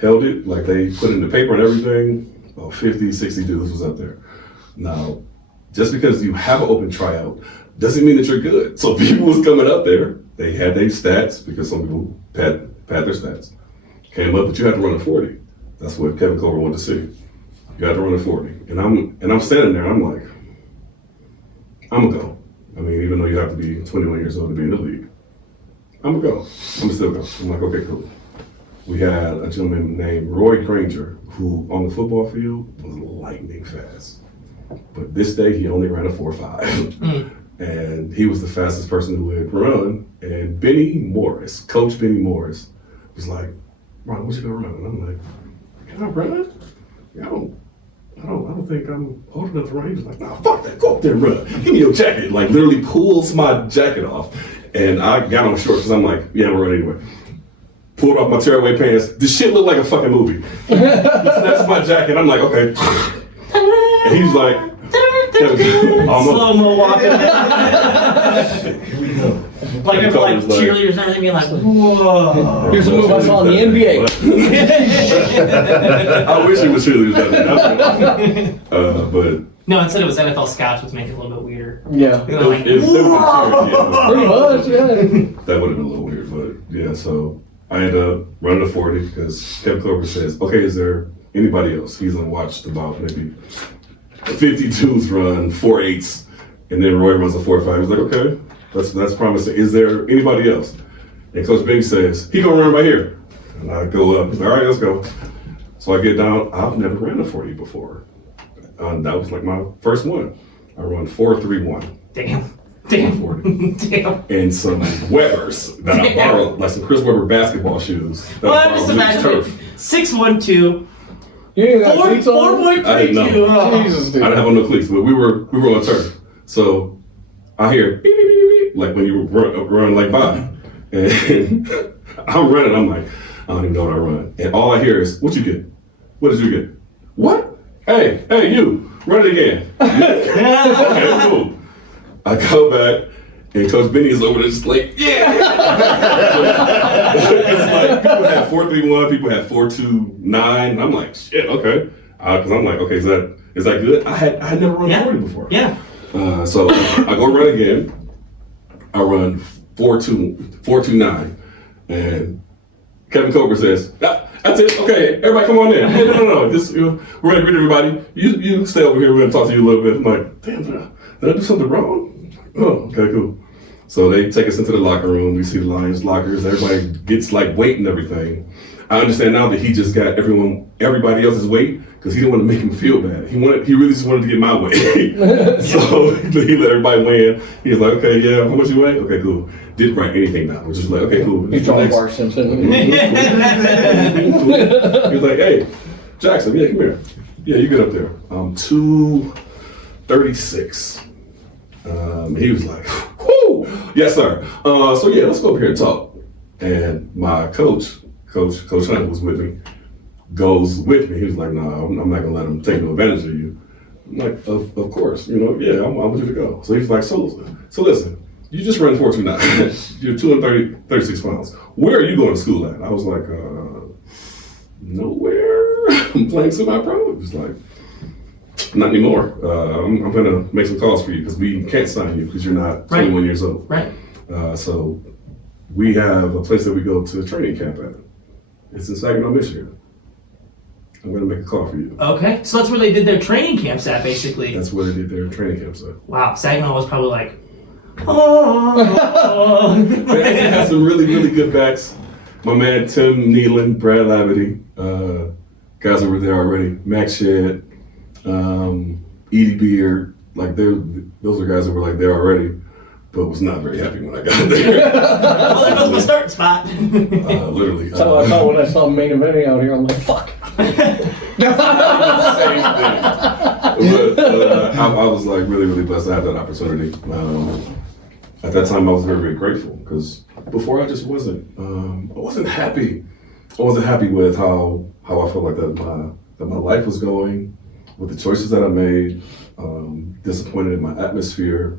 Held it, like they put in the paper and everything. 50, 60 dudes was up there. Now, just because you have an open tryout doesn't mean that you're good. So people was coming up there. They had their stats because some people pad their stats. Came up, but you had to run a 40. That's what Kevin Colbert wanted to see. You had to run a 40, and I'm standing there. I'm like, I'm gonna go. I mean, even though you have to be 21 years old to be in the league, I'm gonna go. I'm gonna still go. I'm like, okay, cool. We had a gentleman named Roy Granger who on the football field was lightning fast. But this day he only ran a 4.5. And he was the fastest person who had run. And Benny Morris, Coach Benny Morris, was like, Ron, what you gonna run? And I'm like, can I run? Yeah, I don't think I'm old enough to run. He was like, nah, fuck that, go up there and run. Give me your jacket. Like literally pulls my jacket off. And I got on shorts because I'm like, yeah, I'm running anyway. Pulled off my tearaway pants. This shit looked like a fucking movie. He snatched my jacket. I'm like, okay. And he's like, slow-mo walking. Here we go. Like cheerleaders and everything, being like, whoa. Here's a move I saw in the NBA. I wish it was cheerleaders. But no, instead it was NFL scouts, which make it a little bit weirder. Yeah. Like, Pretty much, yeah. That would have been a little weird, but yeah, so I ended up running a 40 because Kevin Colbert says, okay, is there anybody else? He's watched about maybe 52s run 4.8s, and then Roy runs a 4.5. He's like, okay, that's promising. Is there anybody else? And Coach Bing says, he gonna run right here. And I go up, he's like, all right, let's go. So I get down, I've never ran a 40 before. That was like my first one. I run 4.31. Damn. 40. Damn. And some Webbers that I borrowed, like some Chris Webber basketball shoes. Well, I'm just imagining 6'12". You ain't got cleats on? 4.32. I didn't know. Jesus, dude. I didn't have on no cleats, but we were on turf. So I hear beep, beep, beep, beep, like when you run like by. And I'm running, I'm like, I don't even know what I run. And all I hear is, what you get? What did you get? What? Hey, you, run it again. Okay, cool. I go back, and Coach Benny is over there just like, yeah. It's like people had 4.31, people had 4.29, and I'm like, shit, okay. Because I'm like, okay, is that good? I had never run 40 before. Yeah. So I go run again. I run 4.29, and Kevin Colbert says, that's it. Okay, everybody, come on in. Hey, no. We're ready to greet everybody. You stay over here. We're gonna talk to you a little bit. I'm like, damn, did I do something wrong? Oh, okay, cool. So they take us into the locker room. We see the Lions lockers. Everybody gets like weight and everything. I understand now that he just got everybody else's weight because he didn't want to make him feel bad. He really just wanted to get my weight. So he let everybody win. He was like, okay, yeah, how much you weigh? Okay, cool. Didn't write anything down. Was just like, okay, cool. He's trying Bart Simpson. He was like, hey, Jackson, yeah, come here. Yeah, you get up there. 236. He was like, whoo, yes, sir. So yeah, let's go up here and talk. And my coach Hunt was with me, goes with me. He was like, no, I'm not gonna let him take no advantage of you. I'm like, of course, yeah, I want you to go. So he's like, so listen, you just run 4.29. You're 236 pounds. Where are you going to school at? I was like, nowhere. I'm playing semi-pro. He's like, not anymore. I'm gonna make some calls for you because we can't sign you because you're not 21 years old. Right. So we have a place that we go to training camp at. It's in Saginaw, Michigan. I'm gonna make a call for you. Okay, so that's where they did their training camps at, basically. That's where they did their training camps at. Wow, Saginaw was probably like, oh. They actually had some really, really good backs. My man Tim Nealon, Brad Labadie, guys that were there already. Max Shedd, Edie Beard, like those are guys that were like there already, but was not very happy when I got there. Well, that was my starting spot. Literally. So I thought when I saw main eventing out here, I'm like, fuck. Same thing. But I was like really, really blessed to have that opportunity. At that time, I was very, very grateful because before I just wasn't. I wasn't happy. I wasn't happy with how I felt like that my life was going, with the choices that I made. Disappointed in my atmosphere.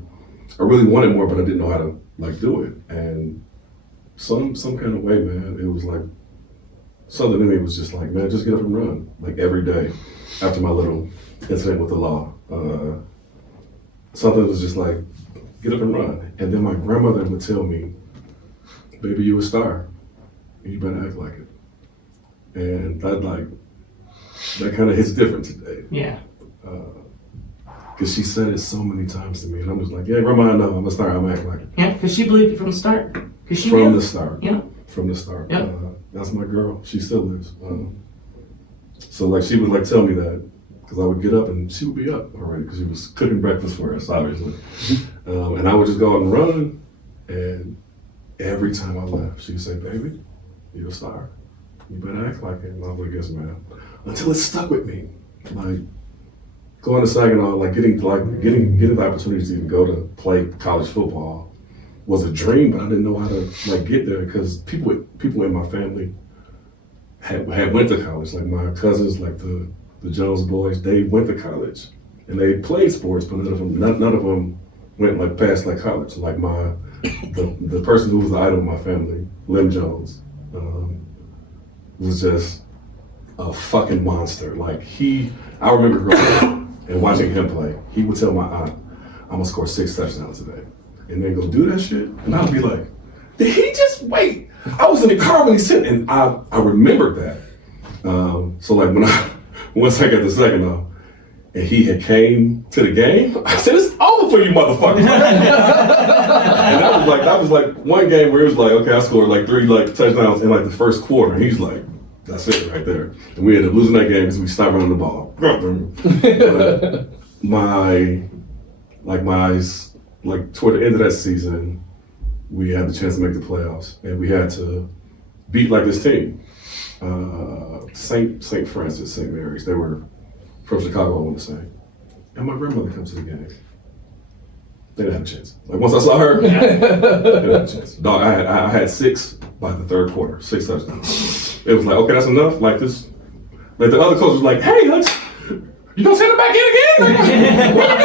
I really wanted more, but I didn't know how to do it. And some kind of way, man, it was like something in me was just like, man, just get up and run, like every day. After my little incident with the law, something was just like, get up and run. And then my grandmother would tell me, baby, you a star. You better act like it. And that kind of hits different today. Yeah. Because she said it so many times to me, and I'm just like, yeah, grandma, I know, I'm a star, I'm acting like it. Yeah, because she believed it from the start. From the start. Yeah. From the start. Yeah. That's my girl. She still is. So she would tell me that, because I would get up and she would be up already, because she was cooking breakfast for us, obviously. And I would just go out and run, and every time I left, she would say, baby, you're a star. You better act like it. And I was like, yes, ma'am. Until it stuck with me. Going to Saginaw, getting the opportunity to even go to play college football was a dream, but I didn't know how to get there because people in my family had went to college. Like my cousins, the Jones boys, they went to college and they played sports, but none of them went past college. Like the person who was the idol of my family, Lem Jones, was just a fucking monster. I remember growing up and watching him play. He would tell my aunt, I'm gonna score 6 touchdowns today. And then go do that shit. And I'd be like, did he just wait? I was in the car when he said, and I remembered that. Once I got to Saginaw and he had came to the game, I said, it's over for you, motherfucker. And that was one game where it was okay, I scored 3 touchdowns in the first quarter. And he's like, that's it right there. And we ended up losing that game because we stopped running the ball. Toward the end of that season, we had the chance to make the playoffs, and we had to beat this team, St. Francis, St. Mary's. They were from Chicago, I want to say. And my grandmother comes to the game. They didn't have a chance. Once I saw her, they didn't have a chance. Dog, I had 6 by the third quarter, 6 touchdowns. It was okay, that's enough. The other coach was like, hey, Hutch, you gonna send it back in again? Where you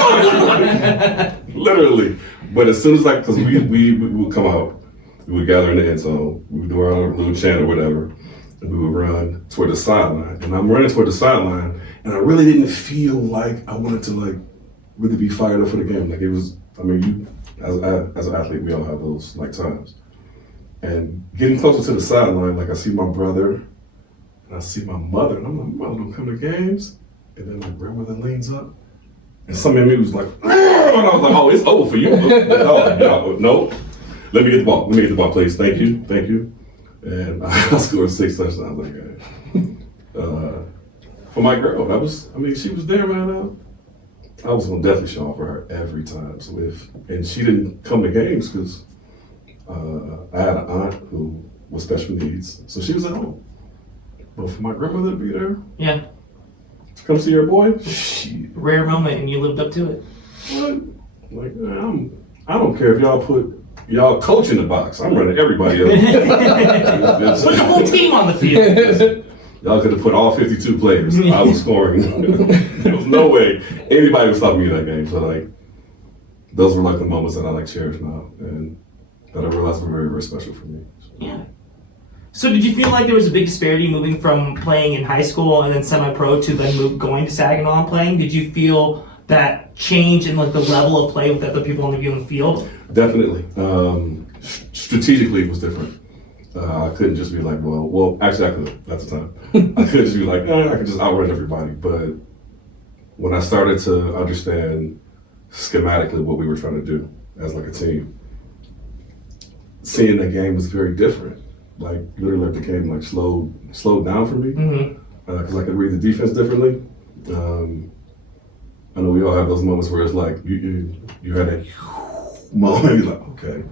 going? Literally. But as soon as because we would come out, we would gather in the end zone, we would do our little chant or whatever, and we would run toward the sideline. And I'm running toward the sideline, and I really didn't feel like I wanted to really be fired up for the game. It was, as an athlete, we all have those times. And getting closer to the sideline, I see my brother and I see my mother, and I'm like, my mother don't come to games. And then my grandmother leans up, and something in me was like, and I was like, oh, it's over for you. No. Let me get the ball. Let me get the ball, please. Thank you. And I scored 6 touchdowns that game. For my girl, she was there, man. I was gonna definitely show up for her every time. So and she didn't come to games because I had an aunt who was special needs, so she was at home. But for my grandmother to be there, Yeah. to come see her boy, shit. Rare moment, and you lived up to it. What? Like, man, I don't care if y'all put y'all coach in the box. I'm running everybody else. Put the whole team on the field. Y'all could have put all 52 players. I was scoring. There was no way anybody would stop me in that game. So like, those were like the moments that I like cherish now, and that I realized were very, very special for me. Yeah. So did you feel like there was a big disparity moving from playing in high school and then semi-pro to then going to Saginaw and playing? Did you feel that change in like the level of play with the other people on the field? Definitely. Strategically, it was different. I couldn't just be like, well, actually I could at the time. I could just be like, I could just outrun everybody. But when I started to understand schematically what we were trying to do as like a team, seeing the game was very different. Like literally, the game like slowed down for me because I could read the defense differently. I know we all have those moments where it's like you had that moment, you're like, okay.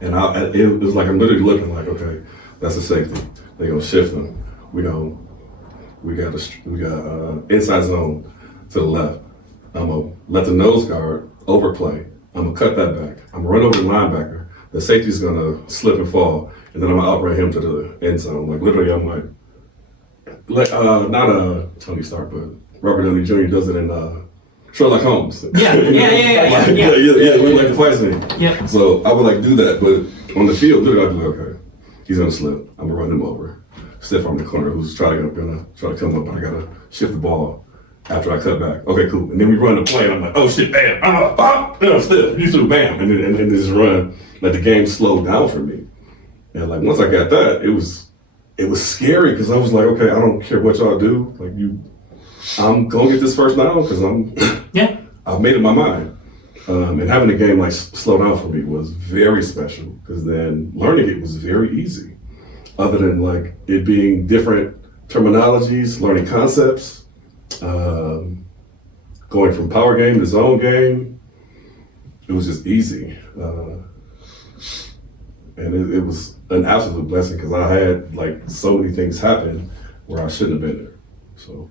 And it was like I'm literally looking like, okay, that's a safety. They're gonna shift them. We got inside zone to the left. I'm gonna let the nose guard overplay. I'm gonna cut that back. I'm gonna run over the linebacker. The safety's gonna slip and fall, and then I'm gonna outrun him to the end zone. Like literally, I'm like not a Tony Stark, but Robert Downey Jr. does it in Sherlock Holmes. Yeah. We like the fight scene. Yeah. So I would like do that, but on the field, literally, I'd be like, okay, he's gonna slip. I'm gonna run him over. Stiff arm the corner who's gonna try to come up, but I gotta shift the ball after I cut back. Okay, cool. And then we run the play, and I'm like, oh shit, bam, stiff. You threw bam, and then this run. Like the game slowed down for me, and like once I got that, it was scary because I was like, okay, I don't care what y'all do, like I'm gonna get this first down because I've made up my mind. And having the game like slow down for me was very special because then learning it was very easy. Other than like it being different terminologies, learning concepts, going from power game to zone game, it was just easy. And it was an absolute blessing because I had like so many things happen where I shouldn't have been there. So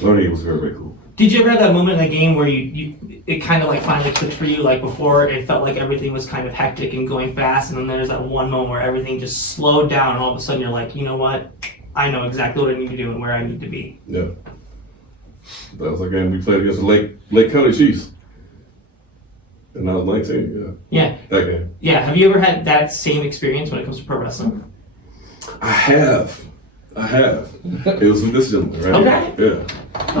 learning it was very, very cool. Did you ever have that moment in the game where it kind of like finally clicked for you? Like before, it felt like everything was kind of hectic and going fast, and then there's that one moment where everything just slowed down, and all of a sudden you're like, you know what? I know exactly what I need to do and where I need to be. Yeah. That was a game we played against the Lake County Chiefs. And I was 19, Yeah. that game. Yeah. Have you ever had that same experience when it comes to pro wrestling? I have. It was with this gentleman, right? Okay. Yeah.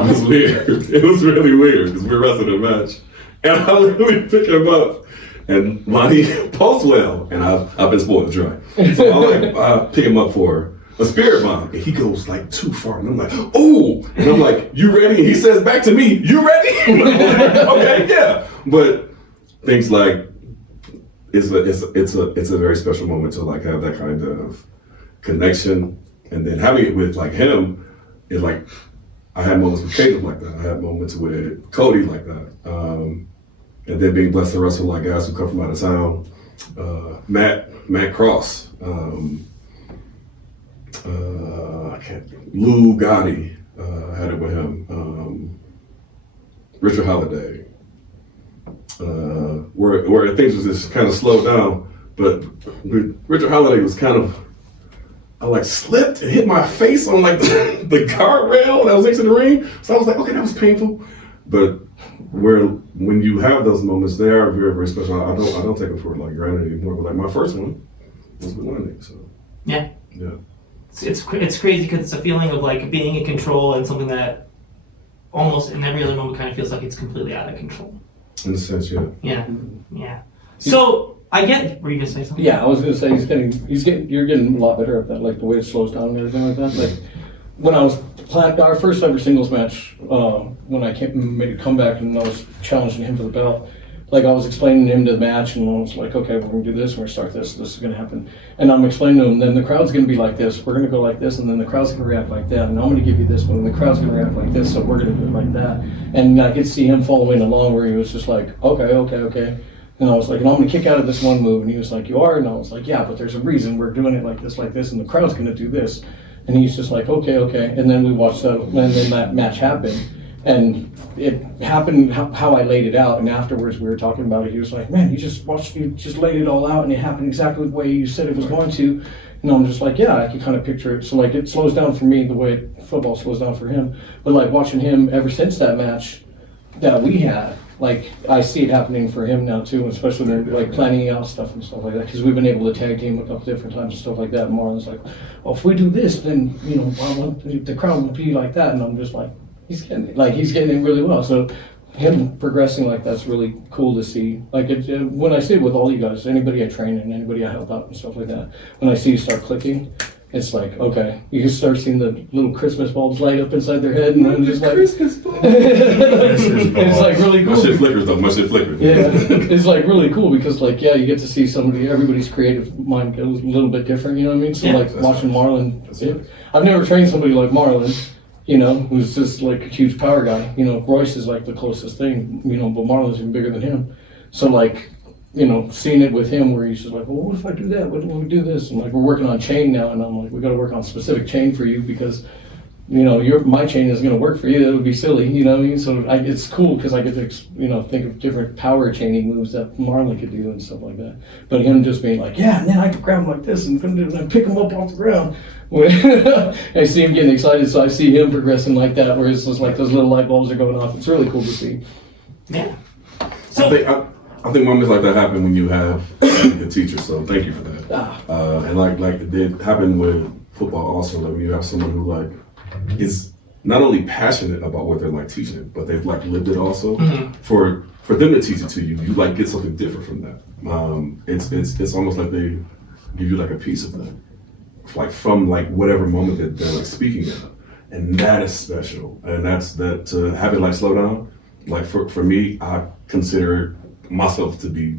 It was weird. It was really weird because we were wrestling a match. And I literally pick him up and Lonnie posts well. And I've been spoiled dry. So I pick him up for a spirit bomb. And he goes like too far. And I'm like, oh! And I'm like, you ready? And he says back to me, you ready? Okay, yeah. But things like, it's a very special moment to like have that kind of connection. And then having it with like him, it like I had moments with Caleb like that. I had moments with Cody like that. And then being blessed to wrestle like guys who come from out of town. Matt Cross, Lou Gotti, had it with him. Richard Holiday. Where things was just kind of slowed down, but Richard Holiday was kind of. I like slipped and hit my face on like the guardrail that was next to the ring. So I was like, okay, that was painful. But when you have those moments, they are very, very special. I don't take them for like granted anymore. But like my first one was with Lonnie. So yeah. It's crazy because it's a feeling of like being in control and something that almost in every other moment kind of feels like it's completely out of control. In a sense, yeah. Yeah. So. I get. Were you gonna say something? Yeah, I was gonna say you're getting a lot better at that, like the way it slows down and everything like that. Like when I was our first ever singles match, when I made a comeback and I was challenging him for the belt, like I was explaining to him the match, and I was like, okay, we're gonna do this, we're gonna start this is gonna happen. And I'm explaining to him, then the crowd's gonna be like this, we're gonna go like this, and then the crowd's gonna react like that, and I'm gonna give you this one, and the crowd's gonna react like this, so we're gonna do it like that. And I could see him following along where he was just like, okay. And I was like, I'm gonna kick out of this one move, and he was like, you are? And I was like, yeah, but there's a reason we're doing it like this, and the crowd's gonna do this. And he's just like, okay. And then we watched that, and then that match happened. And it happened how I laid it out, and afterwards we were talking about it. He was like, man, you just laid it all out, and it happened exactly the way you said it was going to. And I'm just like, yeah, I can kind of picture it. So like it slows down for me the way football slows down for him. But like watching him ever since that match that we had, like I see it happening for him now too, especially when they're like planning out stuff and stuff like that. Because we've been able to tag team a couple different times and stuff like that. And Marlon's like, well, if we do this, then I want the crowd will be like that. And I'm just like, he's getting it really well. So him progressing like that's really cool to see. Like when I see it with all you guys, anybody I train and anybody I help out and stuff like that, when I see you start clicking, it's like, okay, you can start seeing the little Christmas bulbs light up inside their head, and I'm just like, Christmas bulb. it's like really cool. My shit flickers though. My shit flickers. Yeah, it's like really cool because like you get to see everybody's creative mind get a little bit different. You know what I mean? So like watching Marlon, I've never trained somebody like Marlon. Who's just like a huge power guy. Royce is like the closest thing. But Marlon's even bigger than him. So like, seeing it with him where he's just like, well, what if I do that? What if we do this? And like, we're working on chain now, and I'm like, we got to work on specific chain for you because, my chain isn't going to work for you. That would be silly. You know what I mean? So it's cool because I get to, think of different power chaining moves that Marlon could do and stuff like that. But him just being like, yeah, and then I could grab him like this and pick him up off the ground. I see him getting excited, so I see him progressing like that, where it's just like those little light bulbs are going off. It's really cool to see. Yeah. So I think moments like that happen when you have a good teacher. So thank you for that. And like it did happen with football also. Like when you have someone who like is not only passionate about what they're like teaching it, but they've like lived it also. Mm-hmm. For them to teach it to you, you like get something different from that. It's almost like they give you like a piece of them. Like from like whatever moment that they're like speaking of, and that is special. And that's that to have it like slow down. Like for me, I consider myself to be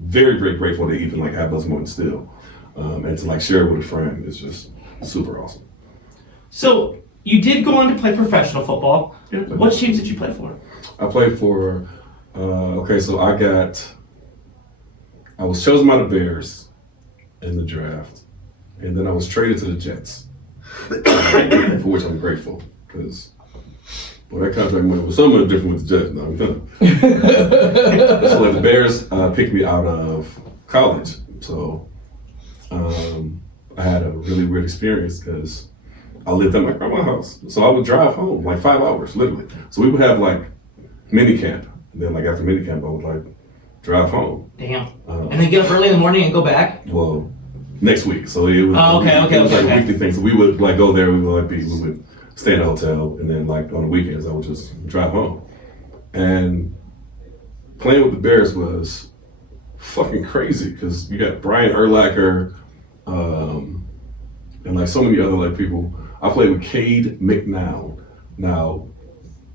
very, very grateful to even like have those moments still, and to like share it with a friend is just super awesome. So you did go on to play professional football. Yeah, what teams did you play for? I played for. So I was chosen by the Bears in the draft. And then I was traded to the Jets, for which I'm grateful, because that contract money was so much different with the Jets. No, I'm done. So like, the Bears picked me out of college, so I had a really weird experience because I lived at my grandma's house, so I would drive home like 5 hours, literally. So we would have like mini camp, and then like after mini camp, I would like drive home. Damn. And then get up early in the morning and go back. Well. Next week, so it was. Okay. It was like a weekly thing. So we would like go there. We would stay in a hotel, and then like on the weekends, I would just drive home. And playing with the Bears was fucking crazy because you got Brian Urlacher, and like so many other like people. I played with Cade McNown. Now,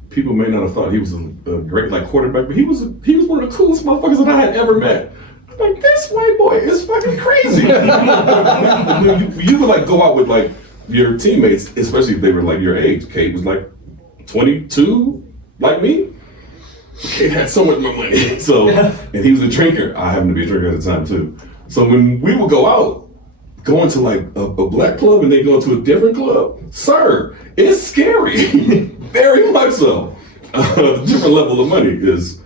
people may not have thought he was a great like quarterback, but he was one of the coolest motherfuckers that I had ever met. Like, this white boy is fucking crazy. You would like go out with like your teammates, especially if they were like your age. Kate was like 22, like me. Kate had so much more money. So, and he was a drinker. I happened to be a drinker at the time too. So when we would go out, going to like a black club and then go to a different club, sir, it's scary. Very much so. The different level of money is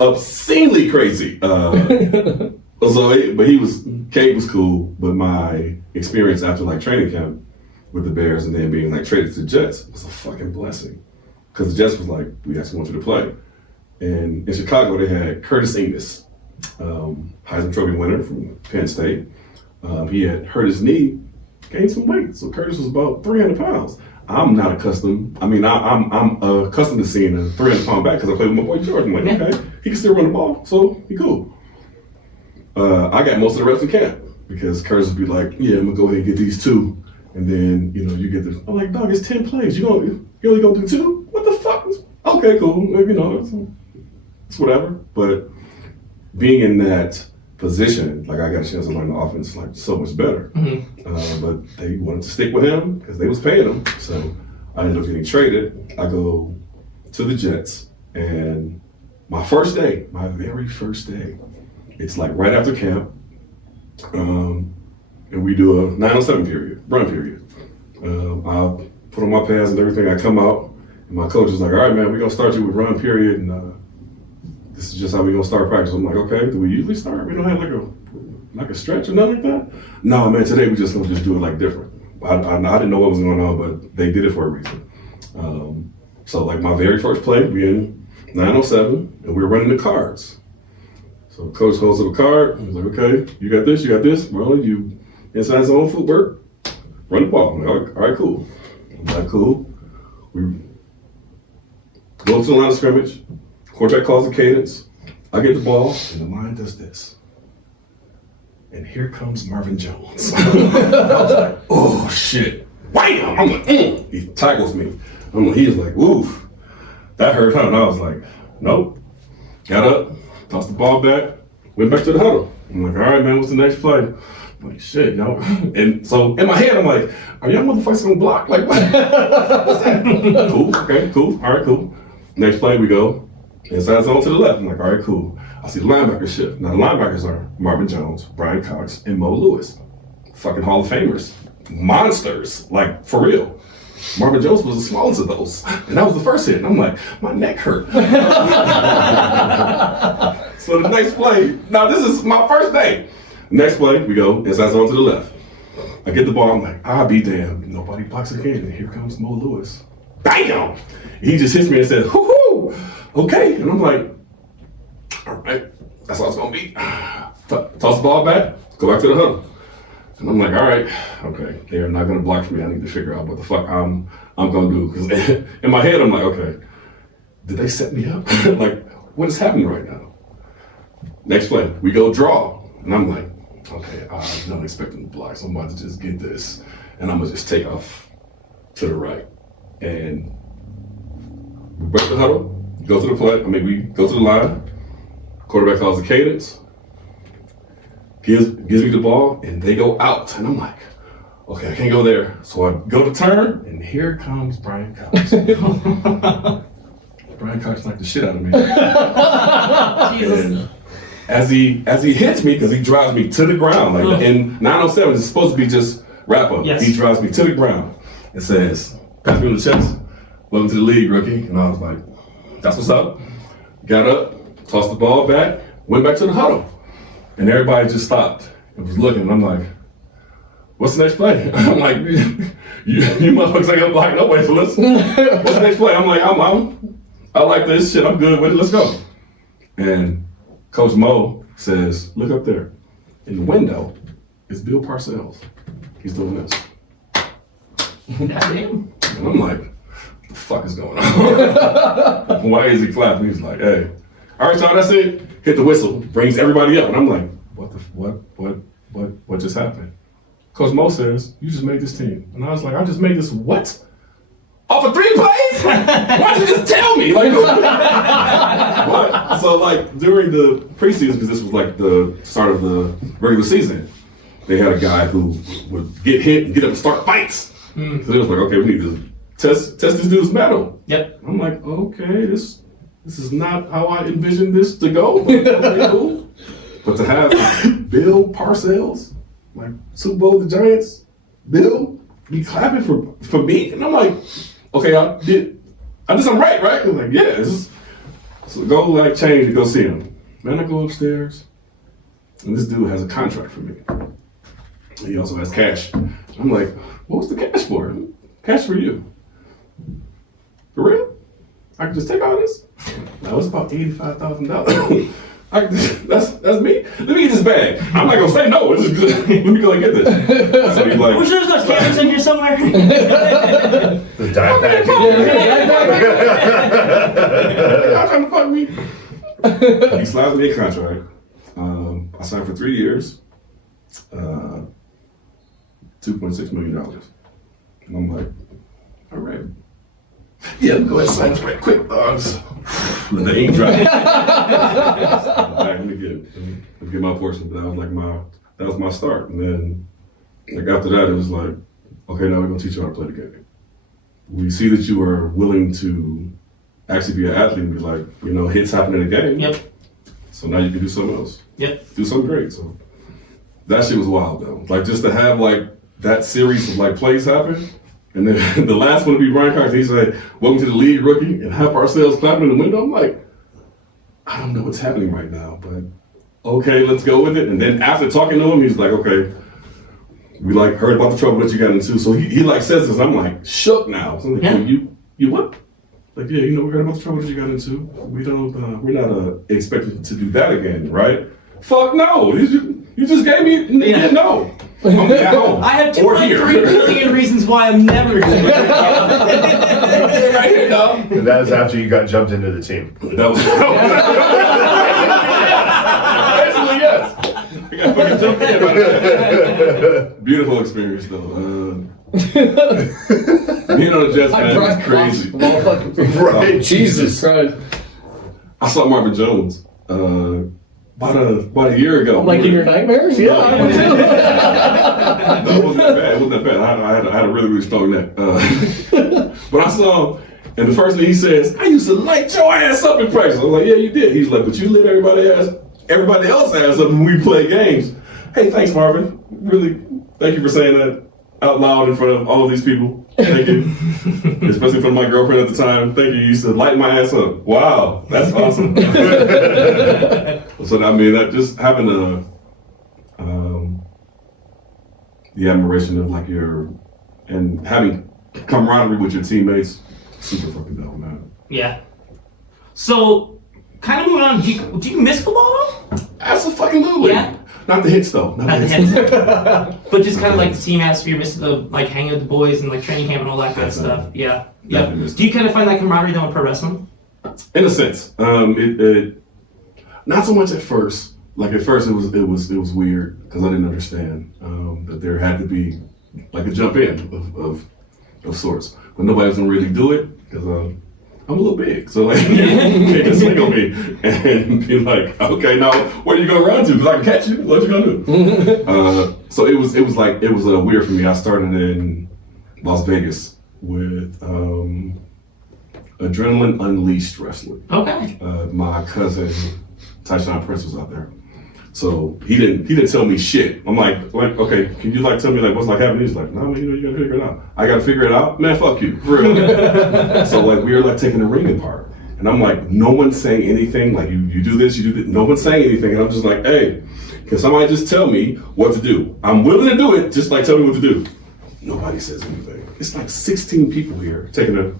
obscenely crazy. But Kate was cool, but my experience after like training camp with the Bears and then being like traded to the Jets was a fucking blessing. Because the Jets was like, we actually want you to play. And in Chicago, they had Curtis Enis, Heisman Trophy winner from Penn State. He had hurt his knee, gained some weight. So Curtis was about 300 pounds. I'm not accustomed. I mean, I'm accustomed to seeing a 300-pound back because I played with my boy George. I'm like, okay, he can still run the ball, so he cool. I got most of the reps in camp because Curtis would be like, yeah, I'm gonna go ahead and get these 2, and then you get the. I'm like, dog, it's 10 plays. You only gonna do 2? What the fuck? Okay, cool. It's whatever. But being in that position, like I got a chance to learn the offense like so much better. But they wanted to stick with him because they was paying him. So I ended up getting traded. I go to the Jets, and my very first day, it's like right after camp, and we do a 9-7 run period. I put on my pads and everything. I come out, and my coach is like, "All right, man, we're gonna start you with run period, and this is just how we're gonna start practice." I'm like, "Okay, do we usually start? We don't have like a stretch or nothing like that?" "No, man, today we just gonna do it like different." I didn't know what was going on, but they did it for a reason. So like my very first play, we in 907, and we're running the cards. So coach holds up a card. He's like, "Okay, you got this, Marlon, you inside zone footwork, run the ball." I'm like, "All right, cool." I'm like, "Cool." We go to the line of scrimmage. Quarterback calls the cadence. I get the ball, and the line does this. And here comes Marvin Jones. I was like, "Oh shit!" Wham! I'm like, He tackles me. He's like, "Oof, that hurt, huh?" And I was like, "Nope." Got up, tossed the ball back, went back to the huddle. I'm like, "All right, man, what's the next play?" I'm like, "Shit, y'all." And so in my head, I'm like, "Are y'all motherfuckers gonna block? Like, what? What's that?" Cool, okay, cool, all right, cool. Next play, we go inside zone to the left. I'm like, "All right, cool." I see the linebacker shift. Now the linebackers are Marvin Jones, Brian Cox, and Mo Lewis. Fucking Hall of Famers. Monsters, like for real. Marvin Jones was the smallest of those. And that was the first hit. And I'm like, my neck hurt. So the next play, now this is my first day. Next play, we go inside zone to the left. I get the ball, I'm like, I'll be damned. Nobody blocks again. And here comes Mo Lewis. Bam! He just hits me and says, "Whoo-hoo! Okay." And I'm like, all right, that's all it's gonna be. Toss the ball back, go back to the huddle. And I'm like, all right, okay, they're not gonna block for me. I need to figure out what the fuck I'm gonna do. Because in my head, I'm like, okay, did they set me up? Like, what is happening right now? Next play, we go draw. And I'm like, okay, I'm not expecting to block, so I'm about to just get this. And I'm gonna just take off to the right. And we break the huddle, go to the play, we go to the line. Quarterback calls the cadence, gives me the ball, and they go out. And I'm like, okay, I can't go there. So I go to turn, and here comes Brian Cox. Brian Cox knocked the shit out of me. And as he hits me, because he drives me to the ground, like in 907, it's supposed to be just wrap up. Yes. He drives me to the ground and says, "Pass me on the chest. Welcome to the league, rookie." And I was like, that's what's up. Got up, tossed the ball back, went back to the huddle. And everybody just stopped and was looking. And I'm like, what's the next play? I'm like, you motherfuckers ain't gonna block nobody, so what's the next play? I'm like, I like this shit, I'm good with it, let's go. And Coach Mo says, look up there. In the window is Bill Parcells. He's doing this. Goddamn. And I'm like, what the fuck is going on? Why is he clapping? He's like, hey, all right, y'all, that's it. Hit the whistle, brings everybody up. And I'm like, what just happened? Coach Mo says, you just made this team. And I was like, I just made this what? Off of 3 plays? Why don't you just tell me? Like, what? So like during the preseason, because this was like the start of the regular season, they had a guy who would get hit and get up and start fights. So it was like, okay, we need to test this dude's metal. Yep. I'm like, okay, this is not how I envisioned this to go. But okay, cool. But to have Bill Parcells, like Super Bowl the Giants, Bill, be clapping for me, and I'm like, okay, I'm right? I'm like, yeah. So go like change and go see him. Man, I go upstairs, and this dude has a contract for me. And he also has cash. I'm like, what was the cash for? Cash for you. For real? I can just take all this? That was about $85,000. That's me. Let me get this bag. I'm not gonna say no. Let me go and get this. So he's like, We're sure there's no cameras in here somewhere. The dime bag. Y'all trying to fuck me? He slides me a contract. I signed for 3 years. $2.6 million. And I'm like, all right. Yeah, let me go ahead and sign this right quick, dogs. let the ink dry. Let me get my portion. But that was like my start. And then like after that, it was like, okay, now we're gonna teach you how to play the game. We see that you are willing to actually be an athlete and be like, hits happen in the game. Yep. So now you can do something else. Yep. Do something great. So that shit was wild though. Like just to have like that series of like plays happen. And then the last one to be Brian Cox, he's like, welcome to the league, rookie, and have ourselves clapping in the window. I'm like, I don't know what's happening right now, but okay, let's go with it. And then after talking to him, he's like, okay, we like heard about the trouble that you got into. So he like says this, and I'm like shook now. So I'm like, Yeah. you what? Like, yeah, we heard about the trouble that you got into. We're not expecting to do that again, right? Fuck no. You just gave me no. I'm at home. I have or here. 2.3 million reasons why I'm never going to Right here, dog. And that was after you got jumped into the team. That was basically yes. I got fucking jumped in about that. Beautiful experience though. Being on the Jets, man, it's crazy. Right. Jesus Christ. I saw Marvin Jones about a year ago. Like in your nightmares? Yeah, I would too. No, it wasn't that bad. It wasn't that bad. I had a really, really strong neck. But I saw him, and the first thing he says, I used to light your ass up in practice. I was like, yeah, you did. He's like, but you lit everybody else ass up when we play games. Hey, thanks, Marvin. Really, thank you for saying that out loud in front of all of these people. Thank you. Especially from my girlfriend at the time. Thank you. You used to light my ass up. Wow, that's awesome. So, I mean, that just having the admiration of like and having camaraderie with your teammates, super fucking dope, man. Yeah. So, kind of moving on, do you miss football though? Absolutely. Yeah. Not the hits though. Not the hits. But just kind of like the team atmosphere, missing the like hanging with the boys and like training camp and all that kind of stuff. Yeah. Yeah. Do you kind of find that camaraderie though in pro wrestling? In a sense, it not so much at first. Like at first, it was weird because I didn't understand that there had to be like a jump in of sorts, but nobody was gonna really do it because I'm a little big, so like they can swing on me and be like, okay, now where are you gonna run to? Because I can catch you. What you gonna do? So it was weird for me. I started in Las Vegas with Adrenaline Unleashed Wrestling. Okay. My cousin Tyshawn Prince was out there. So he didn't tell me shit. I'm like, okay, can you like tell me like what's like happening? He's like, no, man, you gotta figure it out. I gotta figure it out? Man, fuck you. For real. So like we were like taking the ring apart. And I'm like, no one's saying anything. Like you do this, you do that. No one's saying anything. And I'm just like, hey, can somebody just tell me what to do? I'm willing to do it, just like tell me what to do. Nobody says anything. It's like 16 people here taking the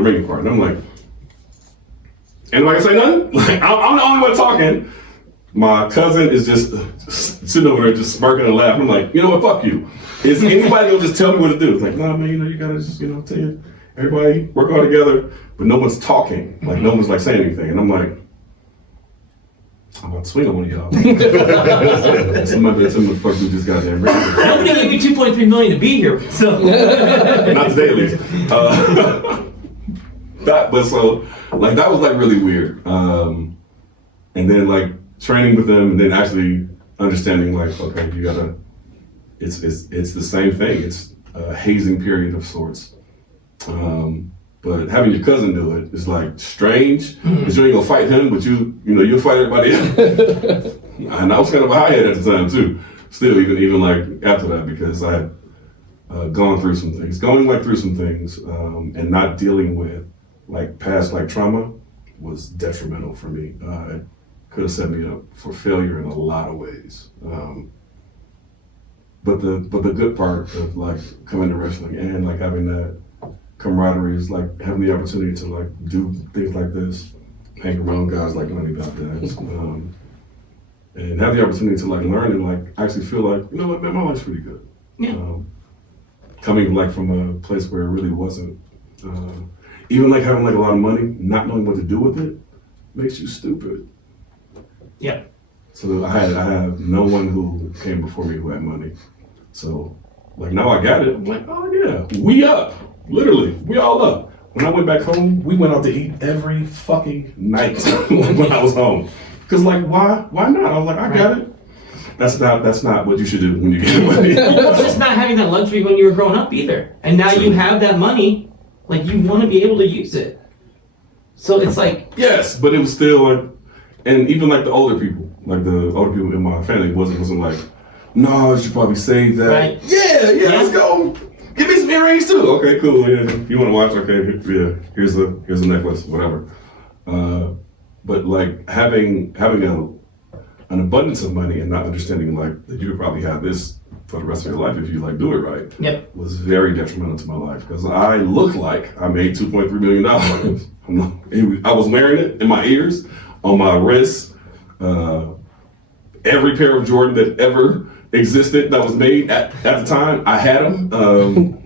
ring apart. And I'm like, anybody say nothing? Like I'm the only one talking. My cousin is just sitting over there just smirking and laughing. I'm like, you know what, fuck you. Is anybody gonna just tell me what to do? It's like, nah, man, you gotta just, tell you, everybody work all together, but no one's talking. Like, no one's like saying anything. And I'm like, I'm about to swing on one of y'all. Somebody fuck you just got there. I only gave you 2.3 million to be here, so. Not today, at least. That was like really weird. And then like, training with them and then actually understanding like, okay, you gotta, it's the same thing. It's a hazing period of sorts. But having your cousin do it is like strange because you ain't gonna fight him, but you'll fight everybody else. And I was kind of a high head at the time too. Still, even like after that, because I had going through some things, and not dealing with like past like trauma was detrimental for me. It could have set me up for failure in a lot of ways. But the good part of like coming to wrestling and like having that camaraderie is like having the opportunity to like do things like this, hang around guys like Lonnie, Valdez, and have the opportunity to like learn and like actually feel like, you know what, man, my life's pretty good. Yeah. Coming like from a place where it really wasn't, even like having like a lot of money, not knowing what to do with it, makes you stupid. Yeah. So I have no one who came before me who had money. So like now I got it. I'm like, oh yeah, we up. Literally, we all up. when I went back home, we went out to eat every fucking night when I was home. Cause like, why not? I was like, I got it. That's not what you should do when you get money. Well, it's just not having that luxury when you were growing up either. And now you have that money, like you want to be able to use it. So it's like, yes, but it was still like, and even like the older people in my family wasn't like, no, you should probably save that. Right. Yeah, let's go. Give me some earrings too. Okay, cool. Yeah, you want to watch? Okay, yeah. Here's the necklace, whatever. But like having an abundance of money and not understanding like that you could probably have this for the rest of your life if you like do it right. Yep. Was very detrimental to my life because I look like I made $2.3 million. I was wearing it in my ears, on my wrists, every pair of Jordan that ever existed that was made at the time. I had them.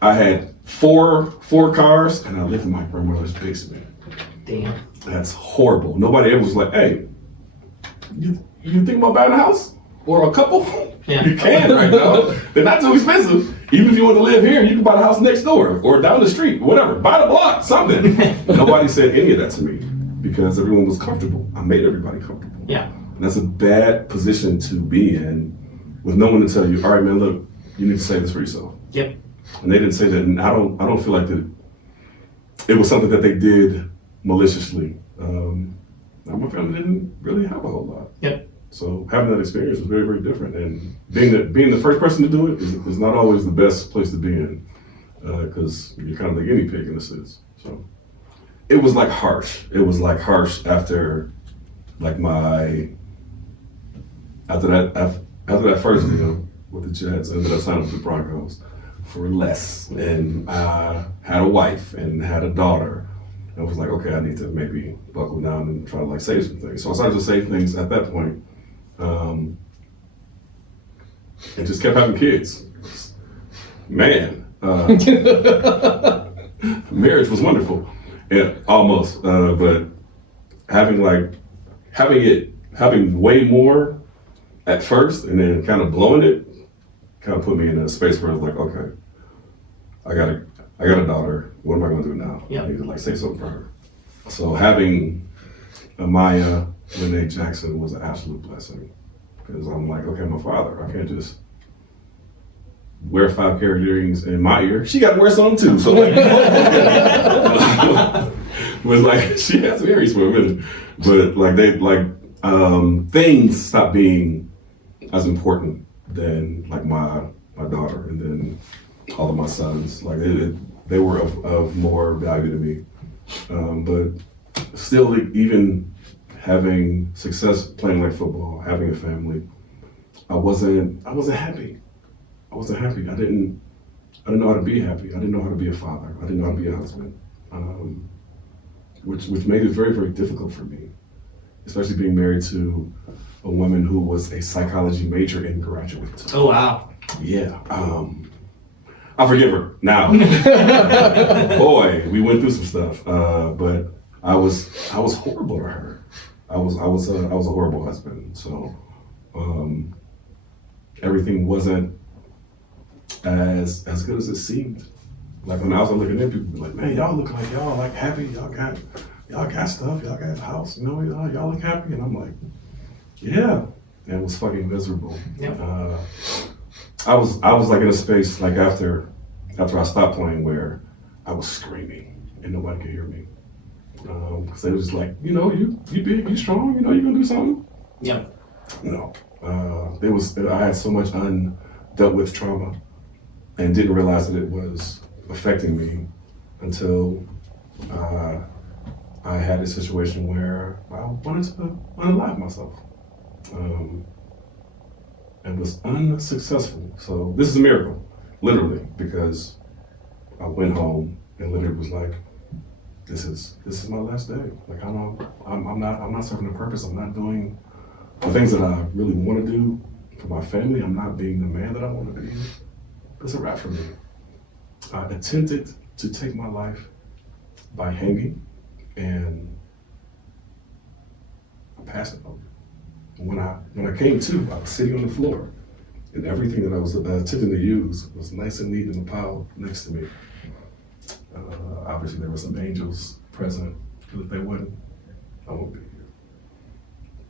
I had four cars, and I lived in my grandmother's basement. damn. That's horrible. Nobody ever was like, hey, you think about buying a house or a couple? Yeah. You can right now. They're not too expensive. Even if you want to live here, you can buy the house next door or down the street, whatever. Buy the block, something. Nobody said any of that to me because everyone was comfortable. I made everybody comfortable. Yeah. And that's a bad position to be in with no one to tell you, all right, man, look, you need to save this for yourself. Yep. And they didn't say that. And I don't feel like that it was something that they did maliciously. My family didn't really have a whole lot. Yep. So having that experience was very, very different. And being the first person to do it is not always the best place to be in because you're kind of the guinea pig in a sense. So it was like harsh. It was like harsh after like after that first deal with the Jets, I ended up signing with the Broncos for less. And I had a wife and had a daughter. I was like, okay, I need to maybe buckle down and try to like save some things. So I started to save things at that point. And just kept having kids. Man, marriage was wonderful. Yeah, almost. But having way more at first and then kind of blowing it kind of put me in a space where I was like, okay, I got a daughter. What am I going to do now? Yeah. I need to like say something for her. So having Amaya Renee Jackson was an absolute blessing because I'm like, okay, I'm a father. I can't just wear 5 carat earrings in my ear. She got to wear some too. So like, was like she has some earrings for a minute, but like things stopped being as important than like my daughter and then all of my sons. Like they were of more value to me, but still even having success playing like football, having a family, I wasn't happy. I wasn't happy. I didn't know how to be happy. I didn't know how to be a father. I didn't know how to be a husband, which made it very, very difficult for me, especially being married to a woman who was a psychology major and graduate. Oh, wow. Yeah. I forgive her now. Boy, we went through some stuff, but I was horrible to her. I was a horrible husband. So everything wasn't as good as it seemed. Like when I was looking at people, be like, man, y'all look like y'all like happy. Y'all got stuff. Y'all got a house. You know, y'all look happy. And I'm like, yeah. And it was fucking miserable. Yep. I was like in a space like after I stopped playing where I was screaming and nobody could hear me. Because they was just like, you know, you big, you strong, you know, you gonna do something. Yeah. No. I had so much undealt with trauma and didn't realize that it was affecting me until I had a situation where I wanted to unalive myself. And was unsuccessful. So this is a miracle, literally, because I went home and literally was like, this is my last day. Like I'm not serving a purpose. I'm not doing the things that I really want to do for my family. I'm not being the man that I want to be. It's a wrap for me. I attempted to take my life by hanging, and I passed it over. When I came to, I was sitting on the floor, and everything that I was attempting to use was nice and neat in a pile next to me. obviously there were some angels present, because if they wouldn't, I wouldn't be here.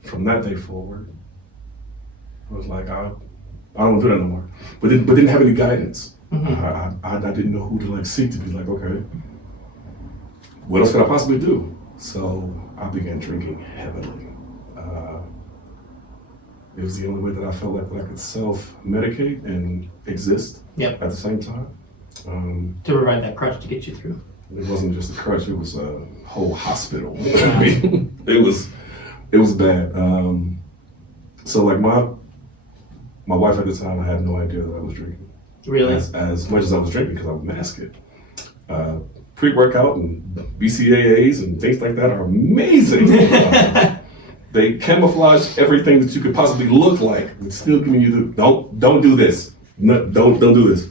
From that day forward, I was like, I don't do that no more. But didn't have any guidance. I didn't know who to like seek to be like, okay, what else could I possibly do? So I began drinking heavily. It was the only way that I felt like I could self-medicate and exist at the same time. To provide that crutch to get you through. It wasn't just a crutch; it was a whole hospital. I mean, it was bad. So like my wife at the time, I had no idea that I was drinking. Really? As much as I was drinking, because I would mask it. Pre-workout and BCAAs and things like that are amazing. They camouflage everything that you could possibly look like, and still giving you the don't do this. No, don't do this.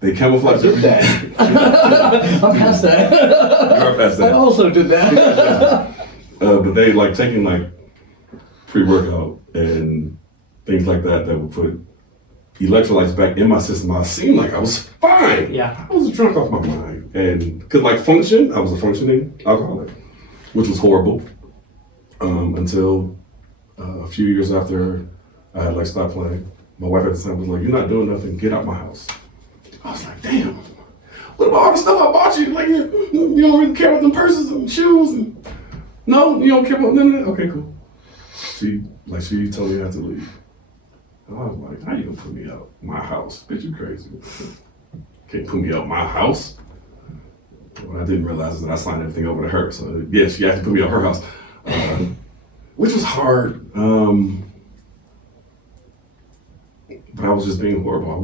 They camouflage everything. I'm past that. You're past that. I also did that. But they like taking like pre-workout and things like that would put electrolytes back in my system. I seemed like I was fine. Yeah. I was drunk off my mind and could like function. I was a functioning alcoholic, which was horrible. Until a few years after I had like stopped playing. My wife at the time was like, "You're not doing nothing, get out my house." I was like, damn, what about all the stuff I bought you? Like, you don't really care about them purses and shoes and no, you don't care about none of that? Okay, cool. She told me I had to leave. And I was like, how you gonna put me out my house? Bitch, you crazy. Can't put me out my house. What I didn't realize is that I signed everything over to her. So yeah, she had to put me out her house. Which was hard. But I was just being horrible. I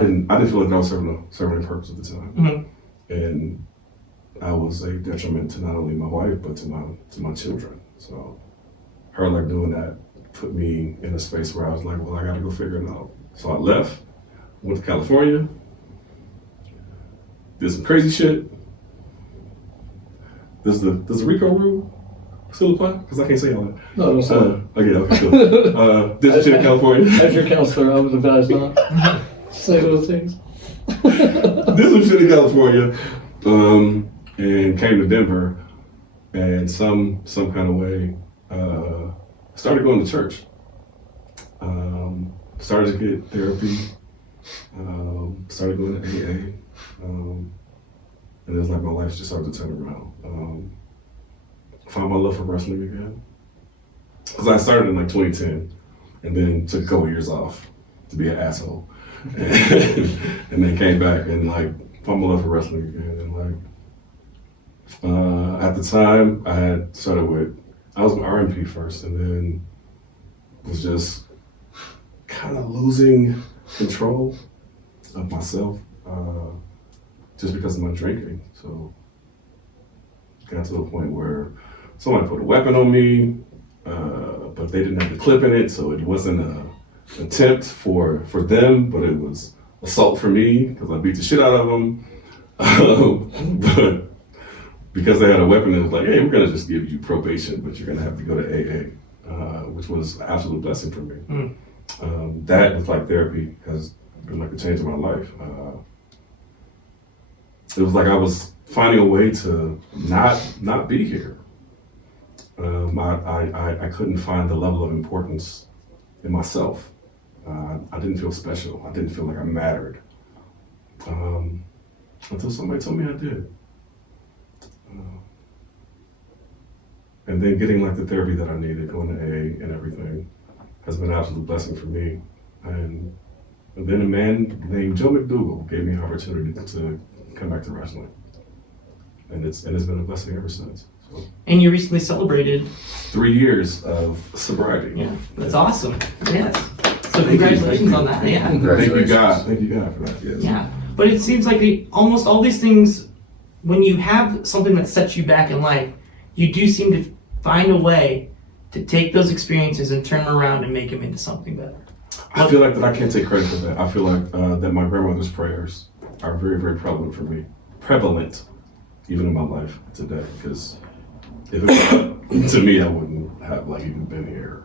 didn't feel like I was serving a purpose at the time. And I was a detriment to not only my wife, but to my children. So her like doing that put me in a space where I was like, well, I gotta go figure it out. So I left, went to California, did some crazy shit. Does the RICO rule still apply? Because I can't say all that. No, don't say that. Okay, cool. Did some shit in California. As your counselor, I would advise not say those things. Did some shit in California, and came to Denver, and some kind of way started going to church. Started to get therapy. Started going to AA, and it was like my life just started to turn around. Found my love for wrestling again, because I started in like 2010, and then took a couple years off to be an asshole, and then came back and like found my love for wrestling again. And like at the time, I was with R&P first, and then was just kind of losing control of myself, just because of my drinking. So got to a point where somebody put a weapon on me, but they didn't have the clip in it, so it wasn't an attempt for them, but it was assault for me, because I beat the shit out of them. But because they had a weapon, it was like, hey, we're gonna just give you probation, but you're gonna have to go to AA, which was an absolute blessing for me. That was like therapy, has been like a change in my life. It was like I was finding a way to not be here. I couldn't find the level of importance in myself. I didn't feel special. I didn't feel like I mattered. Until somebody told me I did. And then getting like the therapy that I needed, going to AA and everything, has been an absolute blessing for me. And then a man named Joe McDougal gave me an opportunity to come back to wrestling. And it's been a blessing ever since. So. And you recently celebrated 3 years of sobriety. Yeah, that's awesome. Yes. So congratulations on that. Yeah. Thank you God. Thank you God for that. Yes. Yeah. But it seems like almost all these things, when you have something that sets you back in life, you do seem to find a way to take those experiences and turn them around and make them into something better. I feel like that I can't take credit for that. I feel like that my grandmother's prayers are very, very prevalent for me. Prevalent, even in my life today. Because if it was to me, I wouldn't have like even been here.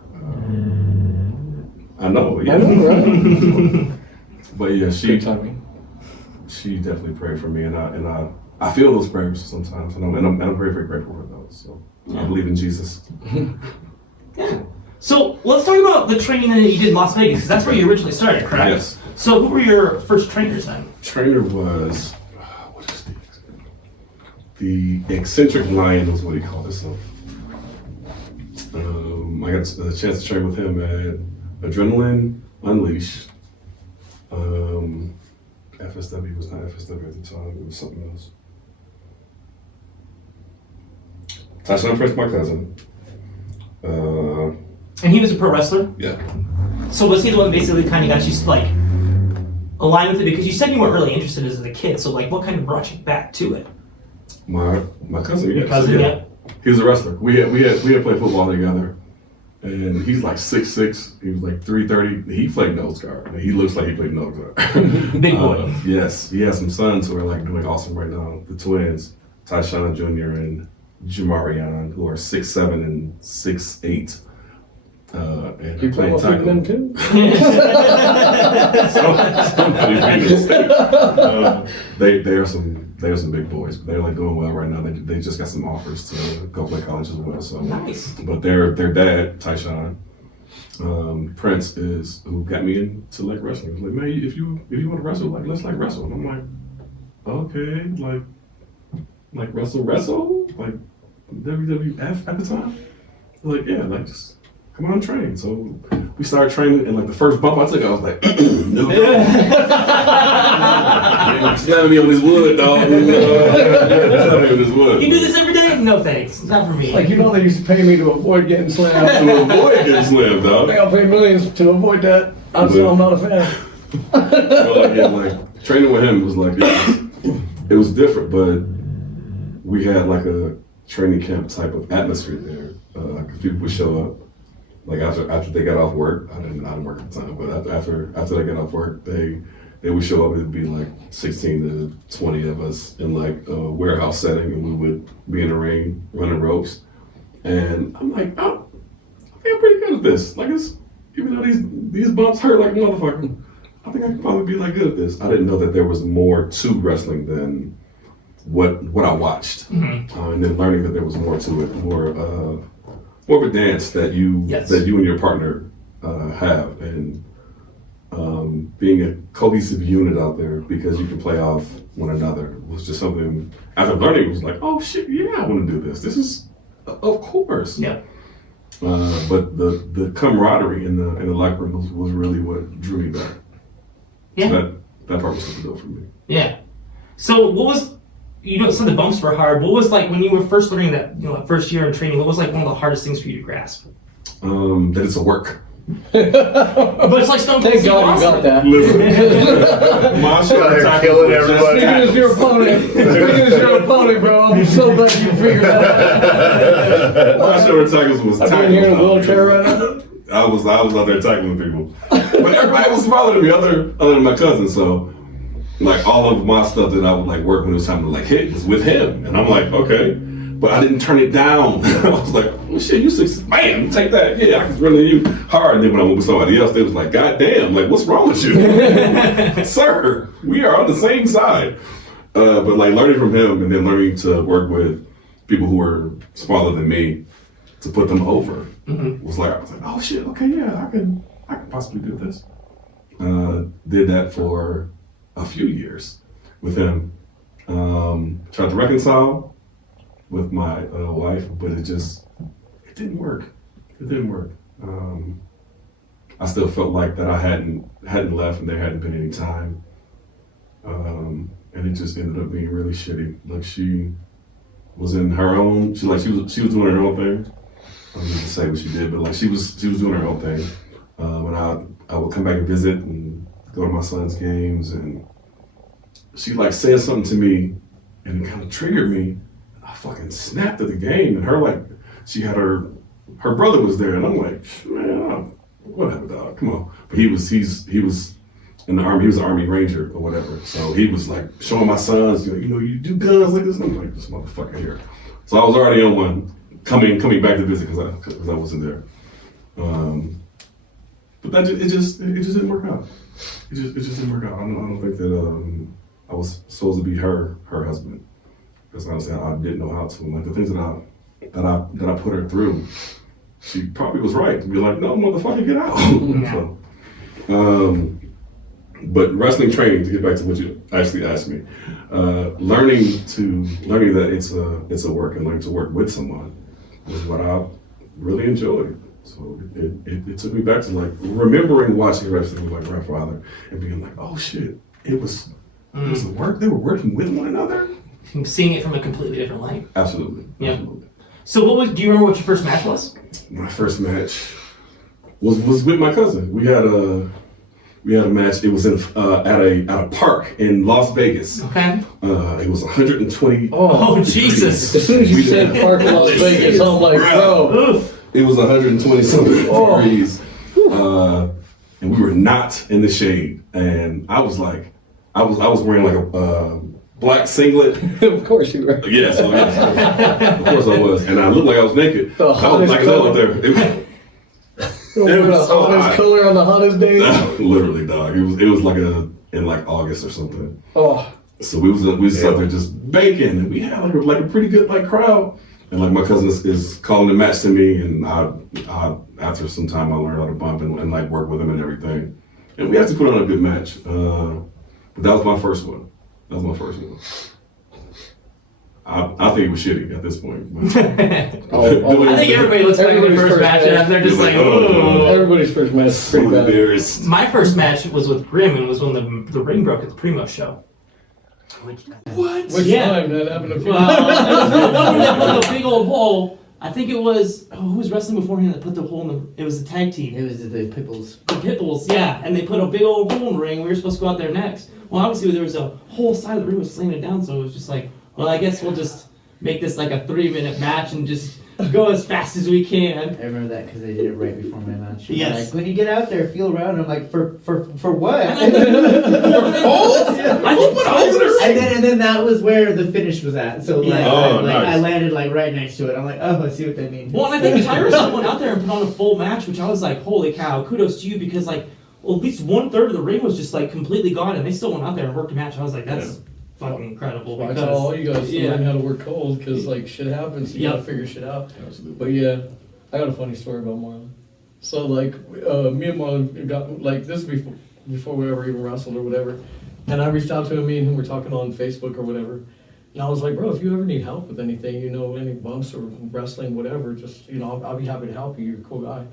I know, yeah. I know, right? But yeah, she Good timing. She definitely prayed for me, and I feel those prayers sometimes, and I'm very, very grateful for those. So I believe in Jesus. Yeah. So let's talk about the training that you did in Las Vegas, because that's where you originally started, correct? Yes. So who were your first trainers then? Trainer was what is the eccentric lion was what he called himself. I got a chance to train with him at Adrenaline Unleashed. FSW was not FSW at the time, it was something else. Tyshawn Prince, my cousin. And he was a pro wrestler? Yeah. So was he the one that basically kind of got you like aligned with it? Because you said you weren't really interested as a kid, so like what kind of brought you back to it? My cousin, yeah. Your cousin, So, yeah. He was a wrestler. We had played football together. And he's like 6'6", he was like 330. He played nose guard. And he looks like he played nose guard. Big boy. Yes. He has some sons who are like doing awesome right now. The twins, Tyshawn Jr. and Jamarion, who are 6'7" and 6'8". And You play playing them tackle. too? Somebody Venus. They are some big boys. They're like doing well right now. They just got some offers to go play college as well. So Nice. But their dad, Tyshawn, Prince, is who got me into like wrestling. He's like, man, if you want to wrestle, like let's like wrestle. And I'm like, okay, like wrestle, like WWF at the time. Like yeah, like just come on, train. So we started training, and like the first bump I took, I was like, no. Slamming me on this wood, dog. Slamming me on this wood. You do this every day? No thanks. Not for me. Like, you know, they used to pay me to avoid getting slammed. To avoid getting slammed, dog. I'll pay millions to avoid that. I'm not a fan. Well, like, yeah, like training with him was like it was different, but we had like a training camp type of atmosphere there. Because people would show up. Like after they got off work, I didn't work at the time, but after they got off work, they would show up. It'd be like 16 to 20 of us in like a warehouse setting, and we would be in the ring running ropes. And I'm like, oh, I think I'm pretty good at this. Like even though these bumps hurt like a motherfucker, I think I could probably be like good at this. I didn't know that there was more to wrestling than what I watched, and then learning that there was more to it, more of a dance that you and your partner have, and being a cohesive unit out there because you can play off one another was just something. After learning, it was like, oh shit, yeah, I want to do this. This is, of course. Yeah. But the camaraderie in the locker room was really what drew me back. Yeah. So that part was difficult for me. Yeah. So what was, some of the bumps were hard. What was like when you were first learning that, that first year in training, what was like one of the hardest things for you to grasp? That it's a work. But it's like Stone Cold Thank Steve God you Austin. got that. Listen, my show killing everybody. Speaking as your opponent, bro, I'm so glad you figured that out. My show tackles was I'm tackles. in here in a wheelchair right now. I was out there tackling people, but everybody was smaller than me, other than my cousin. So, like all of my stuff that I would like work when it was time to like hit was with him, and I'm like, okay, but I didn't turn it down. I was like, oh shit, you 6, man, take that, yeah, I can really you hard. And then when I went with somebody else, they was like, god damn, like what's wrong with you, sir? We are on the same side. But like learning from him, and then learning to work with people who were smaller than me to put them over. Was like, I was like, oh shit, okay, yeah, I can possibly do this. Did that for a few years with him. Tried to reconcile with my wife, but it didn't work. It didn't work. I still felt like that I hadn't left and there hadn't been any time. And it just ended up being really shitty. Like she was in her own, she was doing her own thing. I don't need to say what she did, but like she was doing her own thing. And I would come back and visit and go to my son's games, and she like said something to me, and it kind of triggered me. I fucking snapped at the game, and her like she had her brother was there, and I'm like, man, whatever, dog, come on. But he was in the army. He was an Army Ranger or whatever. So he was like showing my sons, you do guns like this. And I'm like, this motherfucker here. So I was already on one. Coming back to visit because I wasn't there, but that it just didn't work out. It just didn't work out. I don't think that I was supposed to be her husband. Because honestly, I didn't know how to. And like the things that I put her through, she probably was right to be like, no, motherfucker, get out. So, but wrestling training, to get back to what you actually asked me, learning that it's a work and learning to work with someone was what I really enjoyed. So it took me back to like remembering watching wrestling with my grandfather and being like, oh shit, it was a work. They were working with one another. Seeing it from a completely different light. Absolutely. Yeah. Absolutely. So do you remember what your first match was? My first match was with my cousin. We had a match. It was at a park in Las Vegas. Okay. It was 120. Oh Jesus! As soon as you said park in Las Vegas, I'm like, bro. Oof. It was 120 something degrees, and we were not in the shade. And I was like, I was wearing like a black singlet. Of course you were. Yes, of course I was, and I looked like I was naked. The I was black as hell up there. It was the hottest color on the hottest day. Literally, dog. It was like in like August or something. Oh. So we was out there just baking, and we had like a pretty good like crowd. And like my cousin is calling the match to me, and I after some time I learned how to bump and like work with him and everything. And we actually put on a good match. But that was my first one. I think it was shitty at this point. I think everybody looks back at their first match and they're just like, oh. Everybody's first match is pretty bad. My first match was with Grim and was when the ring broke at the Primo show. Which Yeah. time that happened a few Well, the one where they put the big old hole. I think it was who was wrestling beforehand that put the hole in the. It was the tag team. It was the Pipples. The Pitbulls, yeah, and they put a big old hole in the ring. We were supposed to go out there next. Well, obviously there was a whole side of the ring was slanted down, so it was just like, well, I guess we'll just make this like a 3-minute match and just go as fast as we can. I remember that because they did it right before my match. Yes. Like, when you get out there, feel around. I'm like, for what? I think And then that was where the finish was at. So like, Yeah. I landed like right next to it. I'm like, oh, I see what that means. Well, and I think Tyrus went out there and put on a full match, which I was like, holy cow, kudos to you, because like, well, at least 1/3 of the ring was just like completely gone, and they still went out there and worked a match. I was like, that's fucking incredible. I Because, tell all you guys to yeah. learn how to work cold because like shit happens. You gotta figure shit out. Absolutely. But yeah, I got a funny story about Marlon. So like, me and Marlon got like this before we ever even wrestled or whatever, and I reached out to him. Me and him were talking on Facebook or whatever, and I was like, bro, if you ever need help with anything, you know, any bumps or wrestling, whatever, just I'll be happy to help you. You're a cool guy.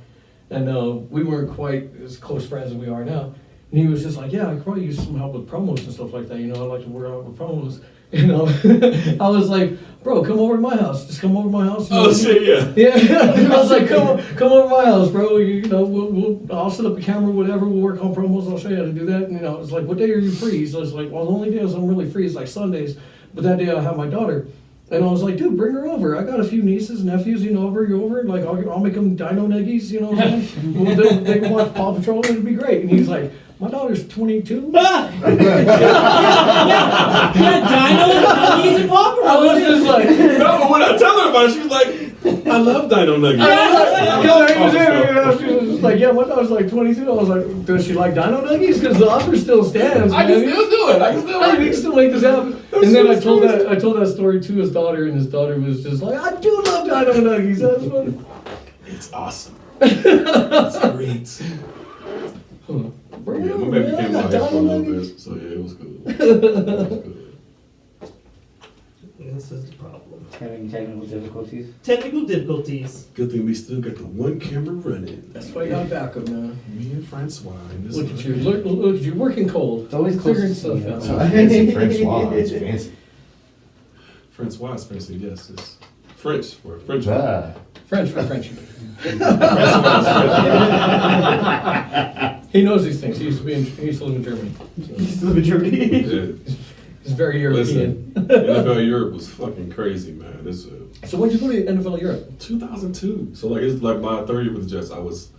And we weren't quite as close friends as we are now. And he was just like, yeah, I could probably use some help with promos and stuff like that. You know, I like to work out with promos. You know, I was like, bro, come over to my house. Just come over to my house. Oh shit, yeah. Yeah, I was like, come over to my house, bro. You know, I'll set up a camera, whatever. We'll work on promos. I'll show you how to do that. And, you know, it's like, what day are you free? So it's like, well, the only days I'm really free is like Sundays. But that day I have my daughter. And I was like, dude, bring her over. I got a few nieces, nephews, you know, bring her over. Like, I'll make them dino nuggies, you know what I'm saying? They can watch Paw Patrol and it'd be great. And he's like, my daughter's 22. yeah, Dino, Nuggies, and Paw Patrol. I was just like, No, but when I tell her about it, she's like, I love Dino Nuggets. she was just like, yeah, my daughter's like 22. I was like, does she like dino nuggies? Because the offer still stands. I can still do it. I can still We can still make this happen. And then I told that story to his daughter, and his daughter was just like, I do love dino nuggies. That's fun. It's awesome. It's great. Bring it Yeah, my over, baby man. came I out got here for a dino little nuggies. bit, so yeah, it was good. This is the problem. Having technical difficulties. Technical difficulties. Good thing we still got the one camera running. That's why you got backup now. Me and Francois. And this Look at you. Look at you working cold. It's always close Figuring to me, stuff that's out. why. Fancy Francois. It's fancy. Francois is fancy, yes. It's French for French. Ah. French for French. He knows these things. He used to live in Germany. So You still live in Germany? Yeah. he's very European. Listen, NFL Europe was fucking crazy, man. This So when did you go to NFL Europe? 2002. So like it's like my third year with the Jets. I was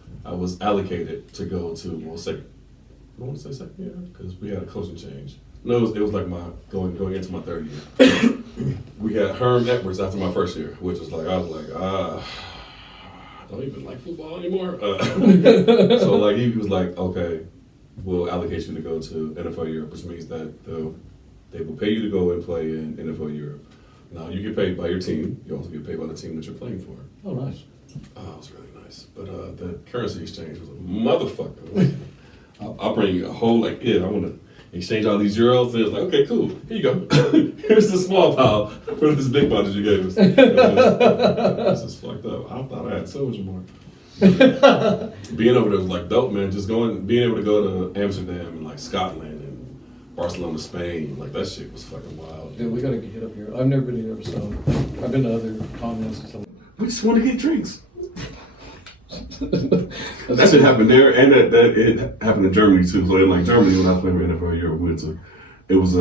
allocated to go to second. I want to say second year because we had a coaching change. No, it was like my going into my third year. We had Herm Edwards after my first year, which was like I don't even like football anymore. So like he was like, okay, we'll allocate you to go to NFL Europe, which means that they will pay you to go and play in NFL Europe. Now you get paid by your team. You also get paid by the team that you're playing for. Oh, nice. Oh, it was really nice. But the currency exchange was a motherfucker. I'll bring you a whole, like, I want to exchange all these euros. And it was like, okay, cool. Here you go. Here's the small pile for this big pile that you gave us. This is fucked up. I thought I had so much more. Being over there was like dope, man. Just being able to go to Amsterdam and like Scotland and Barcelona, Spain, like that shit was fucking wild. Dude, we gotta get up here. I've never been here, so I've been to other continents and stuff. We just want to get drinks. That shit happened there, and that it happened in Germany too. So in like Germany, when I was playing for NFL Europe, we went to, it was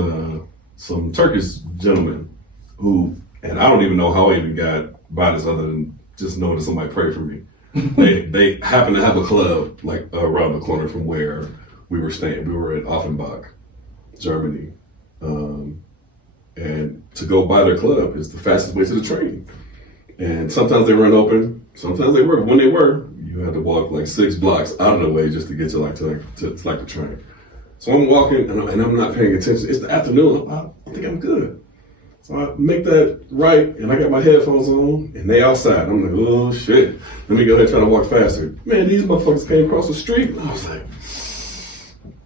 some Turkish gentleman who, and I don't even know how I even got by this other than just knowing that somebody prayed for me. They happened to have a club like around the corner from where we were staying. We were in Offenbach, Germany, and to go by their club is the fastest way to the train. And sometimes they weren't open, sometimes they were. But when they were, you had to walk like 6 blocks out of the way just to get to the train. So I'm walking and I'm not paying attention. It's the afternoon. I think I'm good. So I make that right, and I got my headphones on, and they outside. I'm like, oh shit. Let me go ahead and try to walk faster. Man, these motherfuckers came across the street. And I was like,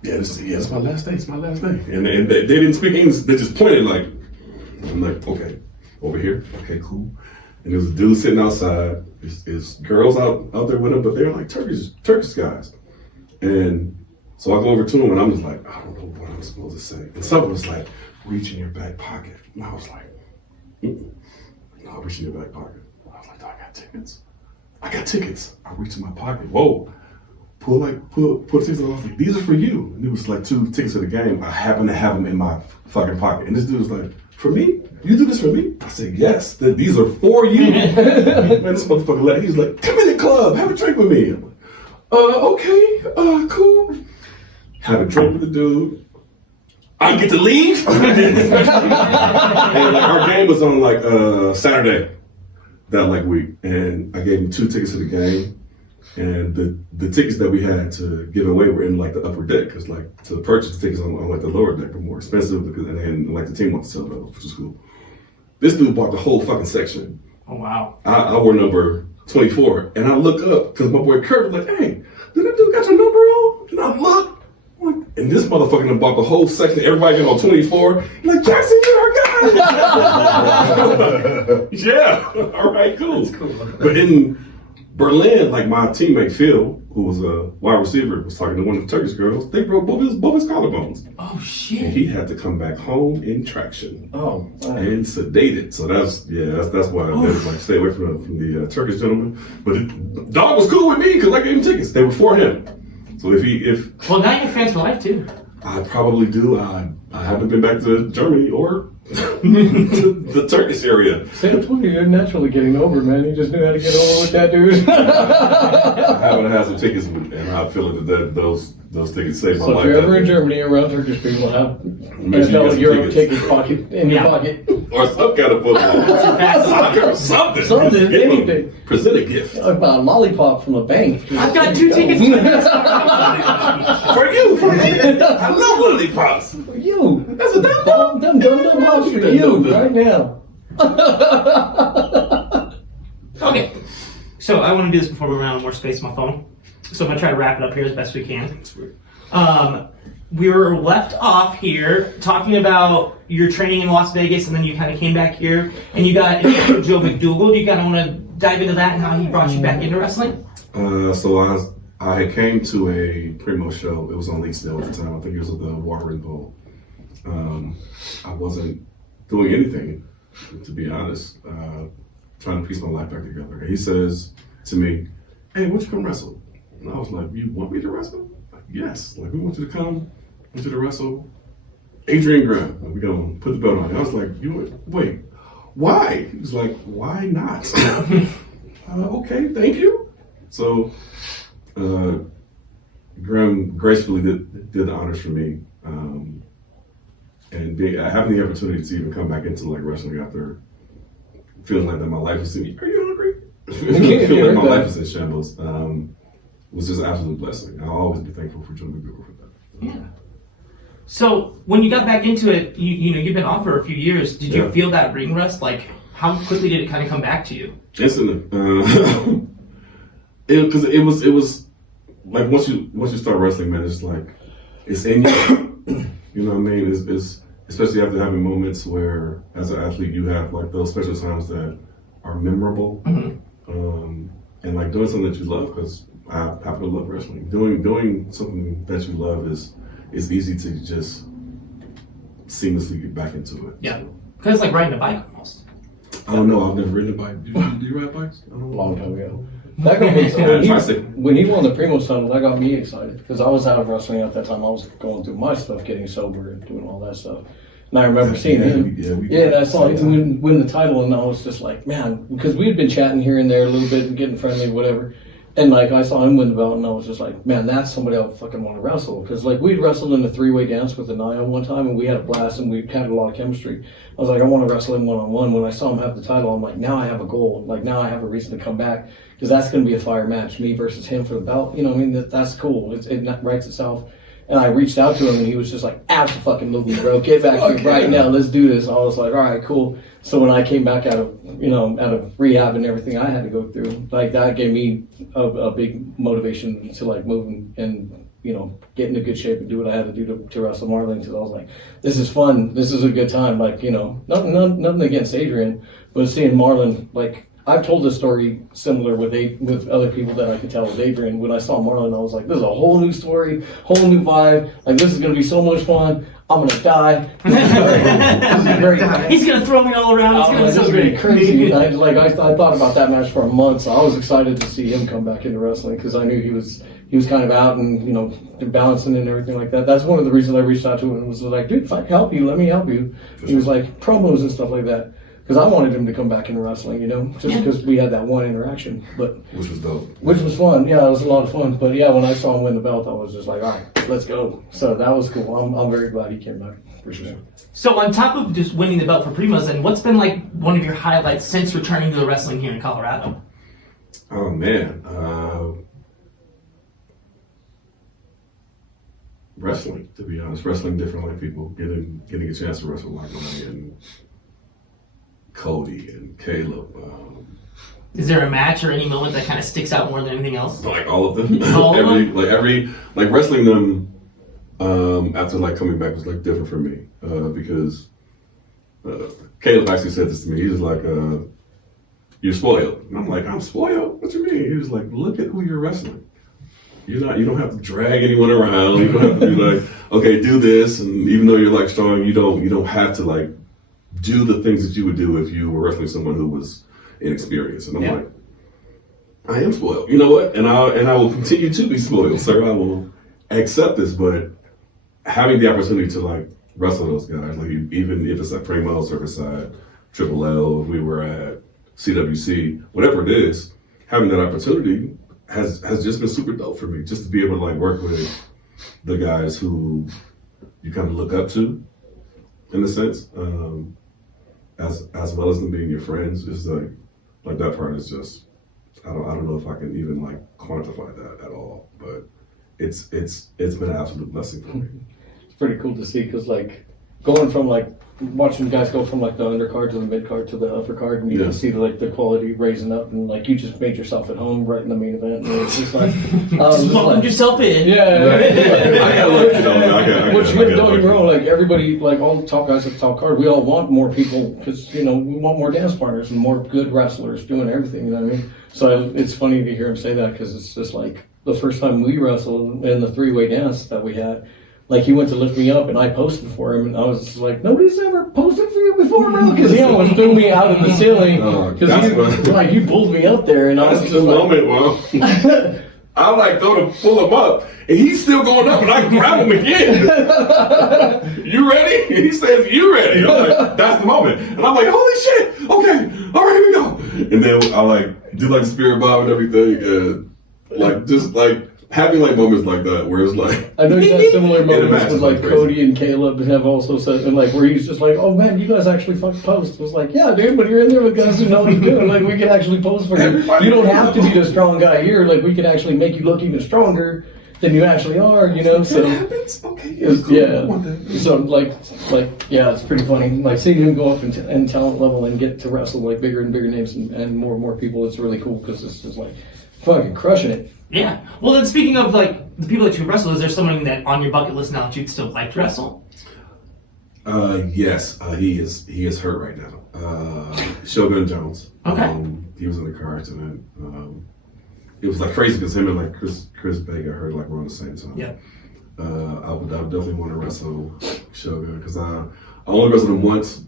it's my last day. It's my last day. And they didn't speak English. They just pointed like, I'm like, okay, over here. Okay, cool. And there was a dude sitting outside. There's girls out there with him, but they're like Turkish guys. And so I go over to him, and I'm just like, I don't know what I'm supposed to say. And someone was like, reach in your back pocket. And I was like, no, reach in your back pocket. I was like, I got tickets. I got tickets. I reach in my pocket. Whoa. Pull tickets. I was like, these are for you. And it was like 2 tickets to the game. I happened to have them in my fucking pocket. And this dude was like, for me? You do this for me? I said, yes. These are for you. Man, this motherfucker left. He's like, come in the club. Have a drink with me. I'm like, okay. Cool. Have a drink with the dude. I get to leave. And like our game was on like Saturday that like week, and I gave him 2 tickets to the game. And the tickets that we had to give away were in like the upper deck, because like to purchase the tickets on like the lower deck were more expensive, because and like the team wanted to sell those, which was cool. This dude bought the whole fucking section. Oh wow! I wore number 24, and I look up because my boy Kurt was like, "Hey, did that dude got your number on?" And I look, and this motherfucker done bought the whole section. Everybody got on 24. Like, Jackson, you're our guy. Yeah. All right. Cool. That's cool. But in Berlin, like my teammate Phil, who was a wide receiver, was talking to one of the Turkish girls. They broke both his collarbones. Oh shit! And he had to come back home in traction. Oh, and sedated. So that's why I like stay away from the Turkish gentleman. But the dog was cool with me because I gave him tickets. They were for him. So if well, now you're fans for life too. I probably do. I haven't been back to Germany or the Turkish area. Sam told you, you're naturally getting over, man. You just knew how to get over with that dude. I haven't had some tickets, and I feel like that those tickets saved my life. So if you're ever in Germany around Turkish people, have NFL Euro tickets pocket in your pocket. Or some kind of football. Soccer or something. Something, anything. Present a gift. A lollipop from a bank. I've got 2 tickets. For you, for me. I love lollipops. For you. That's a dumb. Dumb pops for you right now. Okay, so I want to do this before we run out of more space on my phone. So I'm gonna try to wrap it up here as best we can. We were left off here talking about your training in Las Vegas, and then you kind of came back here, and you got Joe McDougal. Do you kind of want to dive into that and how he brought you back into wrestling? So I came to a Primo show. It was on Leesdale at the time. I think it was at the Watering Bowl. I wasn't doing anything, to be honest, trying to piece my life back together. And he says to me, "Hey, why don't you come wrestle?" And I was like, "You want me to wrestle?" Like, yes. Like, we want you to come. I want you to wrestle Adrian Graham. Like, we're going to put the belt on. And I was like, wait, why? He was like, why not? Okay, thank you. So Graham gracefully did the honors for me. And having the opportunity to even come back into like wrestling after feeling like that my life is in, are you hungry? Feeling like my life is in shambles was just an absolute blessing. I'll always be thankful for Joe McDougal for that. Yeah. So when you got back into it, you've been off for a few years. Did you feel that ring rust? Like, how quickly did it kind of come back to you? Instantly. Because it was like once you start wrestling, man, it's like it's in you. You know what I mean? It's especially after having moments where, as an athlete, you have like those special times that are memorable, and like doing something that you love. Because I happen to love wrestling. Doing something that you love is easy to just seamlessly get back into it. Yeah, because it's like riding a bike almost. I don't know. I've never ridden a bike. Do you ride bikes? I don't know. Long time ago. That got me, when he won the Primo title, that got me excited because I was out of wrestling at that time. I was going through my stuff, getting sober and doing all that stuff. And I remember seeing him. And I saw him win the title, and I was just like, man, because we had been chatting here and there a little bit and getting friendly, whatever. And like I saw him win the belt, and I was just like, man, that's somebody I fucking want to wrestle. Because like we'd wrestled in a 3-way dance with Anaya one time, and we had a blast, and we had a lot of chemistry. I was like, I want to wrestle him one-on-one. When I saw him have the title, I'm like, now I have a goal. Like now I have a reason to come back, because that's going to be a fire match, me versus him for the belt. You know what I mean? That's cool. It writes itself. And I reached out to him, and he was just like, absolutely, bro, get back here right now, let's do this. I was like, all right, cool. So when I came back out of rehab and everything I had to go through, like that gave me a big motivation to like move and get into good shape and do what I had to do to wrestle Marlion. Because I was like, this is fun, this is a good time. Like nothing against Adrian, but seeing Marlion, like I've told this story similar with other people that I could tell with Adrian. When I saw Marlion, I was like, this is a whole new story, whole new vibe. Like this is gonna be so much fun. I'm gonna die. This is great. He's gonna throw me all around. It's gonna be so great. Crazy. I thought about that match for a month, so I was excited to see him come back into wrestling because I knew he was kind of out and balancing and everything like that. That's one of the reasons I reached out to him and was like, dude, if I can help you, let me help you. He was like promos and stuff like that. Because I wanted him to come back into wrestling, just because we had that one interaction. But which was dope. Which was fun. Yeah, it was a lot of fun. But yeah, when I saw him win the belt, I was just like, all right, let's go. So that was cool. I'm very glad he came back, for sure. So on top of just winning the belt for Primos, and what's been like one of your highlights since returning to the wrestling here in Colorado? Oh man, wrestling. To be honest, wrestling different like people, getting a chance to wrestle like Lonnie and Cody and Caleb. Is there a match or any moment that kind of sticks out more than anything else? Like all of them. All of them? Like wrestling them after like coming back was like different for me because Caleb actually said this to me. He was like, "You're spoiled," and I'm like, "I'm spoiled? What you mean?" He was like, "Look at who you're wrestling. You don't have to drag anyone around. You don't have to be like, okay, do this, and even though you're like strong, you don't have to like do the things that you would do if you were wrestling someone who was inexperienced." And I'm like, I am spoiled. You know what? And I will continue to be spoiled, sir. I will accept this, but having the opportunity to like wrestle those guys, like even if it's at Primos or if it's at Triple L, if we were at CWC, whatever it is, having that opportunity has just been super dope for me. Just to be able to like work with the guys who you kind of look up to, in a sense, as well as them being your friends, is like that part is just I don't know if I can even like quantify that at all, but it's been an absolute blessing for me. It's pretty cool to see because like going from like watching guys go from like the undercard to the mid card to the upper card, and you can see the quality raising up, and like you just made yourself at home right in the main event. And it's just like just welcomed yourself in. Which don't get me wrong, like everybody, like all the top guys at the top card, we all want more people because we want more dance partners and more good wrestlers doing everything. You know what I mean? So it's funny to hear him say that because it's just like the first time we wrestled in the 3-way dance that we had. Like, he went to lift me up, and I posted for him, and I was just like, nobody's ever posted for you before, bro? Because he almost threw me out of the ceiling. Because he pulled me up there, and I was just the moment, well, I like go to pull him up, and he's still going up, and I grab him again. You ready? And he says, you ready? I'm like, that's the moment. And I'm like, holy shit, okay, all right, here we go. And then I like do like the spirit bomb and everything, and like just like having like moments like that where it's like I know he's had similar moments with like Cody and Caleb have also said, and like where he's just like, oh man, you guys actually fucking post. It was like, yeah, dude, but you're in there with guys who know what you're doing. Like, we can actually post for you. You don't have to be the strong guy here. Like, we can actually make you look even stronger. than you actually are, you know. So It's okay. yeah. So like yeah, it's pretty funny. Like seeing him go up in talent level and get to wrestle like bigger and bigger names and more and more people. It's really cool because it's just like fucking crushing it. Yeah. Well, then speaking of like the people that you wrestle, is there someone that on your bucket list now that you'd still like to wrestle? Yes, he is hurt right now. Shogun Jones. Okay. He was in a car accident. It was like crazy because him and like Chris Bay got hurt like around the same time. Yeah. I would definitely want to wrestle Shogun because I only wrestled him once,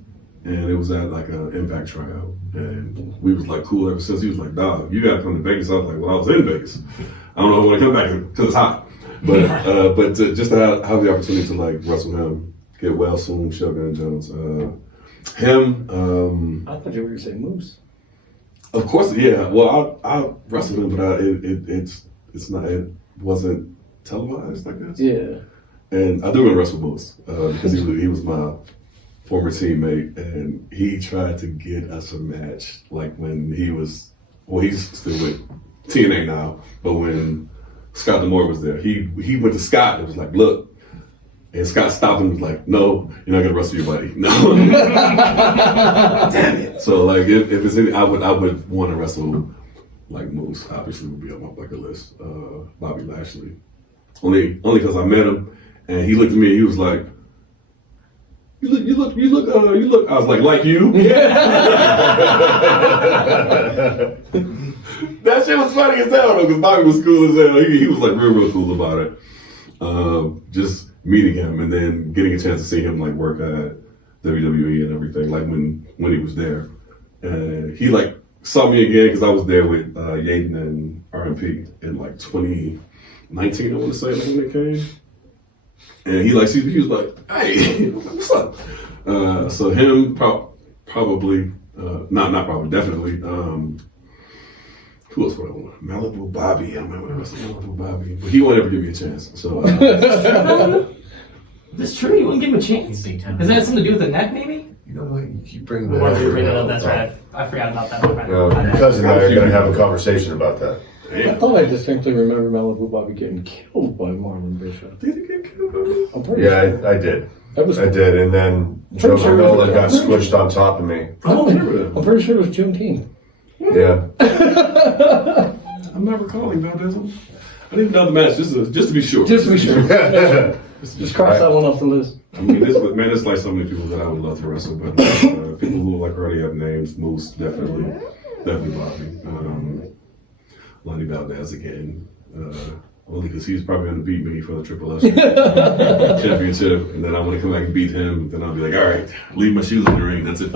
and it was at like an Impact tryout, and we was like cool ever since. He was like, "Dog, you gotta come to Vegas." I was like, "Well, I was in Vegas. I don't know if I want to come back because it's hot." But just to have the opportunity to like wrestle him, get well soon, Shogun Jones. Him. I thought you were going to say Moose. Of course, yeah. Well, I wrestled him, but it's not. It wasn't televised, I guess. Yeah. And I do want to wrestle Moose because he was my former teammate, and he tried to get us a match like when he's still with TNA now, but when Scott D'Amore was there, he went to Scott and was like, "Look." And Scott stopped him and was like, "No, you're not gonna wrestle your buddy." No. Damn it. So like if it's any, I would want to wrestle like Moose, obviously would be on my bucket list. Bobby Lashley. Only because I met him and he looked at me and he was like, You look I was like you? That shit was funny as hell though, because Bobby was cool as hell. He was like real cool about it. Just meeting him and then getting a chance to see him like work at WWE and everything, like when he was there. And he like saw me again because I was there with Yaden and RMP in like 2019, I want to say, like, when they came. And he like he was like, "Hey, what's up?" So him probably not probably, definitely. Who else would I want? Malibu Bobby. I remember Malibu Bobby, but he won't ever give me a chance. So That's true. You wouldn't give him a chance. Big time. Does that have something to do with the neck, maybe? You know what? You keep bringing that Or up. did you bring it up? That's right. I forgot about that. Well, your cousin and I are going to have a conversation about that. I thought I distinctly remember Malibu Bobby getting killed by Marlon Bishop. did he get killed? I'm pretty Yeah, sure. I did. That was I did, and then Joe Pretty sure it was Manola a got cover. squished on top of me. I don't remember that. I'm pretty sure it was Juneteenth. Yeah. I'm not recalling Valdez. I need another match just to be sure. Just to be sure. Just cross that one off the list. I mean, there's like so many people that I would love to wrestle, but people who like already have names, Moose, definitely Bobby. Lonnie Valdez again, only because he's probably going to beat me for the Triple S championship, and then I want to come back and beat him. Then I'll be like, all right, leave my shoes in the ring. That's it.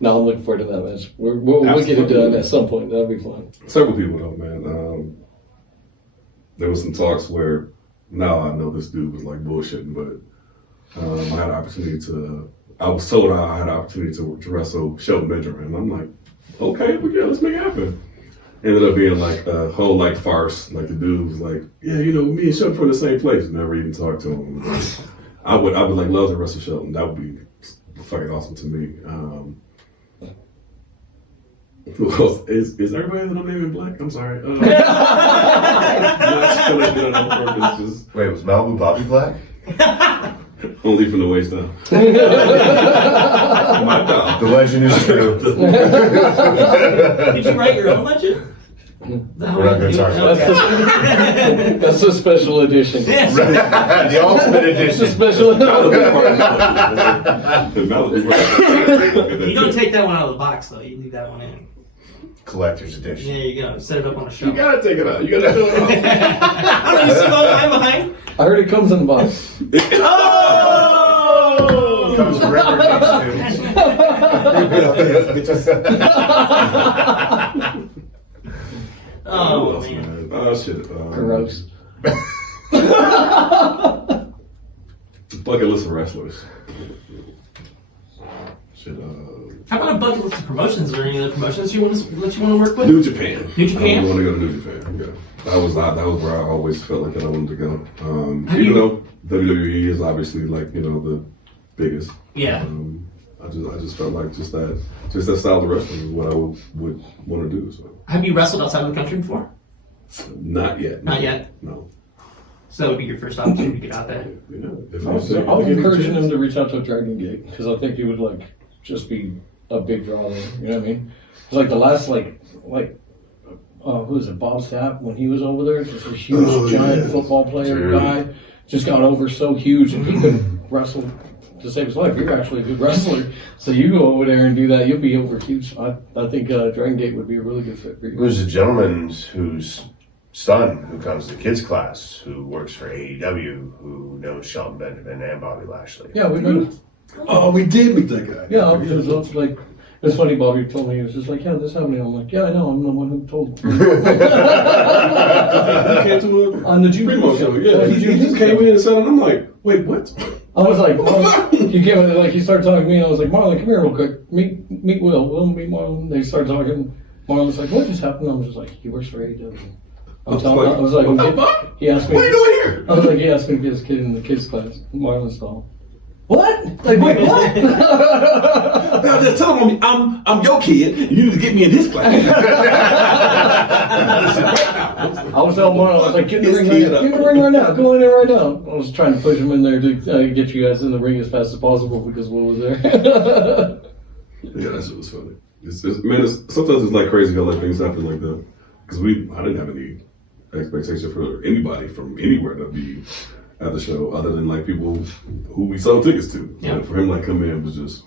No, I'm looking forward to that match. We'll get it done at some point. That'll be fun. Several people though, man. There was some talks where now I know this dude was like bullshitting, but I had an opportunity to. I was told I had an opportunity to wrestle Shelton Benjamin. I'm like, okay, well, yeah, let's make it happen. Ended up being like a whole like farce. Like the dude was like, yeah, you know, me and Shelton from the same place. Never even talked to him. I would like love to wrestle Shelton. That would be fucking awesome to me. Who else? Is everybody that I'm naming black? I'm sorry. Wait, was Malibu Bobby black? Only from the waist down. My God. The legend is true. Did you write your own legend? We're not going to talk about that. That's a special edition. The ultimate It's a edition. special You don't take that one out of the box, though. You leave that one in. Collector's edition. There you go. Set it up on a You shelf. gotta take it out. You gotta fill it out. I don't know. You see all mine behind? I heard it comes in the box. Oh! Comes from Oh, Oh, man. man. Oh, shit. Gross. Bucket list of wrestlers. Shit. How about a bucket list of promotions? Are there any other promotions you want to work with? New Japan. New Japan? I want to go to New Japan. Yeah, that was where I always felt like that I wanted to go. Have Even you- though WWE is obviously like the biggest. Yeah. I just felt like just that style of wrestling is what I would want to do. So Have you wrestled outside of the country before? Not yet. Not yet. No. So that would be your first opportunity to get out there. Yeah. If I was encouraging him to reach out to Dragon Gate because I think he would like just be a big draw there. You know what I mean? It's like the last who is it? Bob Stapp when he was over there, just a huge giant football player guy, just got over so huge and he could wrestle to save his life. You're actually a good wrestler, so you go over there and do that, you'll be over huge. I think Dragon Gate would be a really good fit for you. There's a gentleman whose son who comes to kids class who works for AEW who knows Shelton Benjamin and Bobby Lashley. Yeah, we know. Oh, we did meet that guy. Yeah, it was like. It's funny, Bobby told me, he was just like, yeah, this happened. I'm like, yeah, I know, I'm the one who told him. On the Juju show. Yeah, he just came in and said, and I'm like, wait, what? I was like, he came in, like, he started talking to me, and I was like, Marlon, come here real quick. Meet Will. Will, meet Marlon. They started talking. Marlon was like, what just happened? I was just like, he works for AEW. I was like, what the fuck? He asked me. What are you doing here? I was like, he asked me to get his kid in the kids class. Marlon's all. What? Like, wait, what? Now just tell him I'm your kid. You need to get me in his class. I was telling Marlon, I was like, get in the ring right now. Get in the ring right now. Go in there right now. I was trying to push him in there to get you guys in the ring as fast as possible because Will was there. Yeah, that shit was funny. Sometimes it's like crazy how like things happen like that. Because I didn't have any expectation for anybody from anywhere to be at the show other than like people who we sold tickets to. Yeah. And for him like come in was just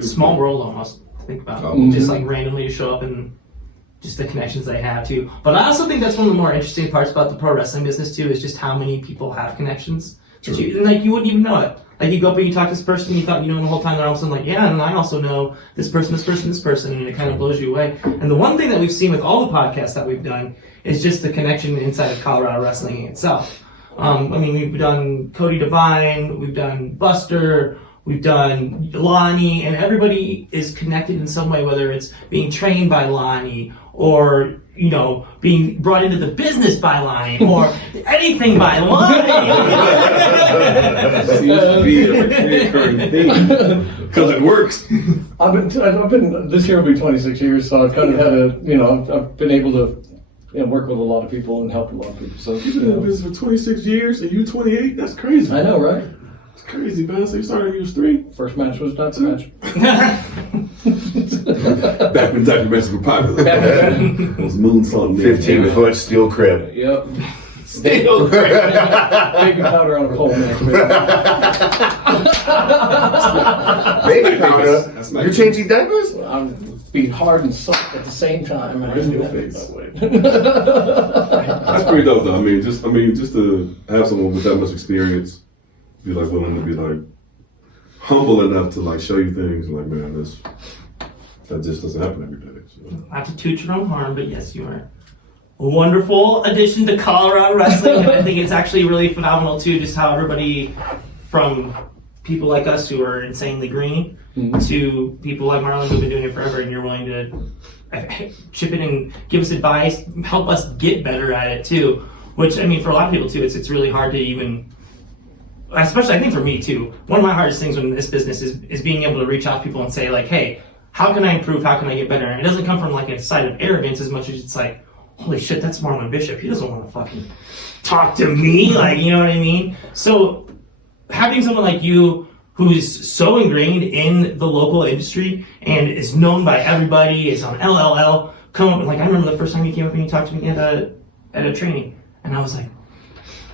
Small world almost to think about. Mhm. Just like randomly to show up and just the connections they have too. But I also think that's one of the more interesting parts about the pro wrestling business too, is just how many people have connections. And like you wouldn't even know it. Like you go up and you talk to this person, you thought you know him the whole time, and all of a sudden like, yeah, and I also know this person, and it kind of blows you away. And the one thing that we've seen with all the podcasts that we've done is just the connection inside of Colorado wrestling itself. I mean, we've done Cody Devine, we've done Buster, we've done Lonnie, and everybody is connected in some way, whether it's being trained by Lonnie or, you know, being brought into the business by Lonnie or anything by Lonnie. seems to be a recurring thing because it works. I've been, this year will be 26 years, so I've kind of had I've been able to work with a lot of people and help a lot of people. So You've been in business for 26 years and you 28? That's crazy. I know, right? It's crazy, man. So you started when you was 3? First match was not the match. Back when documentaries were popular. Those moonsault 15-foot steel crib. Yep. Baby powder on a pole match. Baby powder? That's not You're changing diapers? I'm being hard and soft at the same time. Right in your face. That's pretty dope, though. I mean, just to have someone with that much experience be like willing to be like humble enough to like show you things like, man, that just doesn't happen every day. So. Not to toot your own horn, but yes, you are a wonderful addition to Colorado wrestling, and I think it's actually really phenomenal too, just how everybody from people like us who are insanely green to people like Marlon who've been doing it forever, and you're willing to chip in and give us advice, help us get better at it too. Which I mean, for a lot of people too, it's really hard to even. Especially, I think for me too, one of my hardest things in this business is being able to reach out to people and say like, hey, how can I improve? How can I get better? And it doesn't come from like a side of arrogance as much as it's like, holy shit, that's Marlion Bishop. He doesn't want to fucking talk to me. Like, you know what I mean? So having someone like you who's so ingrained in the local industry and is known by everybody, is on LLL, come up, like I remember the first time you came up and you talked to me at a training, and I was like,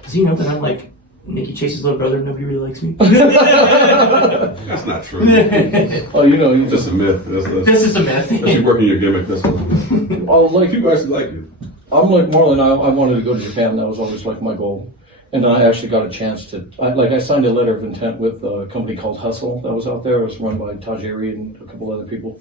does he know that I'm like Nikki Chase's little brother? Nobody really likes me. That's not true. Oh, It's just a myth. This is a myth. That's you working your gimmick. That's what like people actually like you. I'm like Marlon. I wanted to go to Japan. That was always like my goal. And I actually got a chance to. I signed a letter of intent with a company called Hustle that was out there. It was run by Tajiri and a couple other people.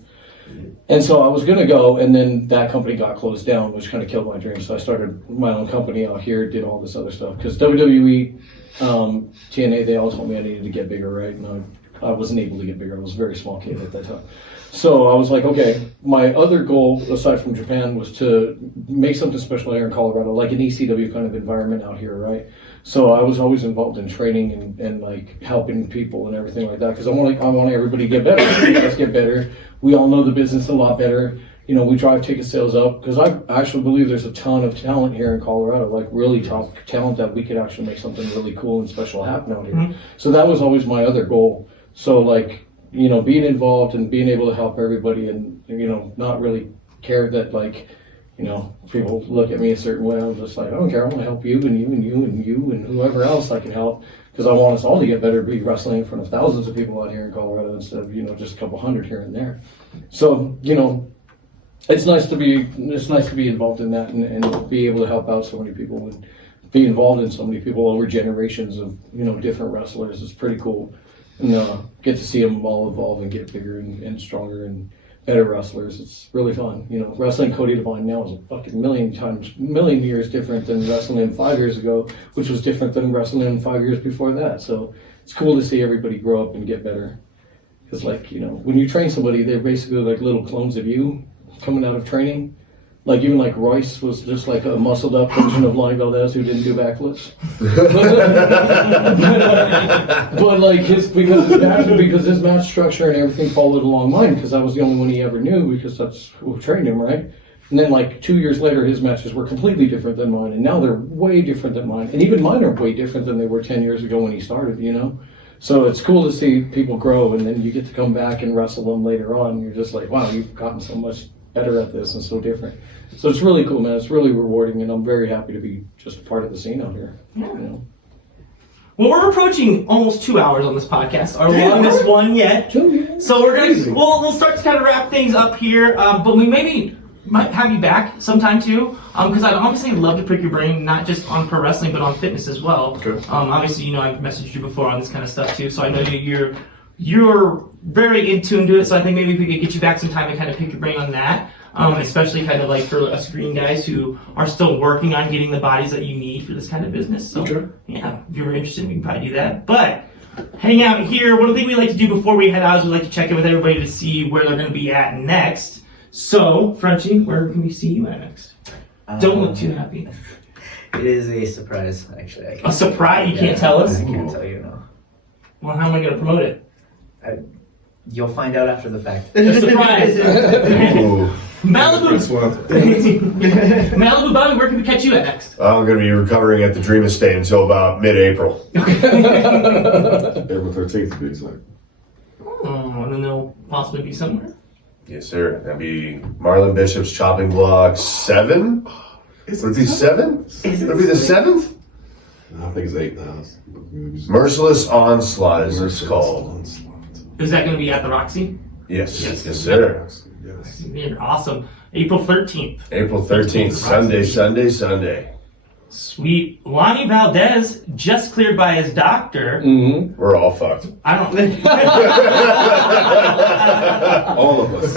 And so I was going to go, and then that company got closed down, which kind of killed my dream. So I started my own company out here, did all this other stuff. Because WWE, TNA, they all told me I needed to get bigger, right? And I wasn't able to get bigger. I was a very small kid at that time. So I was like, okay, my other goal, aside from Japan, was to make something special here in Colorado, like an ECW kind of environment out here, right? So I was always involved in training and like helping people and everything like that, because I want everybody to get better. Let's get better. We all know the business a lot better. we drive ticket sales up because I actually believe there's a ton of talent here in Colorado, like really top talent that we could actually make something really cool and special happen out here. So that was always my other goal. So like, being involved and being able to help everybody and, not really care that like, people look at me a certain way. I'm just like, I don't care. I want to help you and you and you and you and whoever else I can help because I want us all to get better, be wrestling in front of thousands of people out here in Colorado instead of, just a couple hundred here and there. So, it's nice to be involved in that and be able to help out so many people and be involved in so many people over generations of, different wrestlers. It's pretty cool. And get to see them all evolve and get bigger and stronger and better wrestlers. It's really fun. Wrestling Cody Devine now is a fucking million years different than wrestling him 5 years ago, which was different than wrestling him 5 years before that. So it's cool to see everybody grow up and get better. Because like, when you train somebody, they're basically like little clones of you coming out of training. Like even like Royce was just like a muscled up version of Lonnie Valdez who didn't do backflips. but like because his match structure and everything followed along mine because I was the only one he ever knew because that's who trained him, right? And then like 2 years later his matches were completely different than mine and now they're way different than mine. And even mine are way different than they were 10 years ago when he started, So it's cool to see people grow and then you get to come back and wrestle them later on and you're just like, wow, you've gotten so much better at this and so different. So it's really cool, man. It's really rewarding, and I'm very happy to be just a part of the scene out here. Yeah. Well, we're approaching almost 2 hours on this podcast, our longest one yet. So we're gonna we'll start to kind of wrap things up here, but we might have you back sometime too, because I'd obviously love to pick your brain, not just on pro wrestling, but on fitness as well. Sure. Obviously, I've messaged you before on this kind of stuff too, so I know you're very in tune to it, so I think maybe if we could get you back sometime and kind of pick your brain on that, especially kind of like for us green guys who are still working on getting the bodies that you need for this kind of business. So, yeah, if you're interested, we can probably do that. But heading out here, one thing we like to do before we head out is we like to check in with everybody to see where they're going to be at next. So, Frenchie, where can we see you at next? Don't look too happy. It is a surprise, actually. A surprise? You can't tell us? I can't tell you, no. Well, how am I going to promote it? You'll find out after the fact. A surprise! Ooh. Malibu, Bobby, where can we catch you at next? I'm going to be recovering at the Dream Estate until about mid-April. April 13th to be exact. Oh, and then they'll possibly be somewhere. Yes, sir. That'd be Marlion Bishop's Chopping Block 7. Would it be 7? Would it be the 7th? I think it's 8 now. Merciless Onslaught is it's called. Is that going to be at the Roxy? Yes, sir. Yes. You're awesome. April 13th. April 13th, Sunday. Sweet. Lonnie Valdez just cleared by his doctor. Mm-hmm. We're all fucked. I don't think. All of us.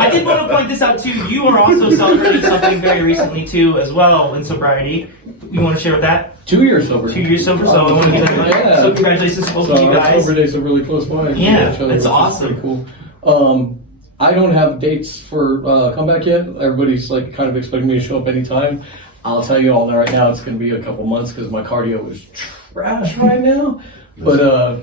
I did want to point this out too. You are also celebrating something very recently too, as well, in sobriety. You want to share with that? 2 years sober. 2 years sober, so I want to give so congratulations to both of you Our guys. sober days are really close by. Yeah, Each other, it's which is awesome. Pretty cool. I don't have dates for comeback yet. Everybody's like kind of expecting me to show up anytime. I'll tell you all right now, it's going to be a couple months because my cardio is trash right now. But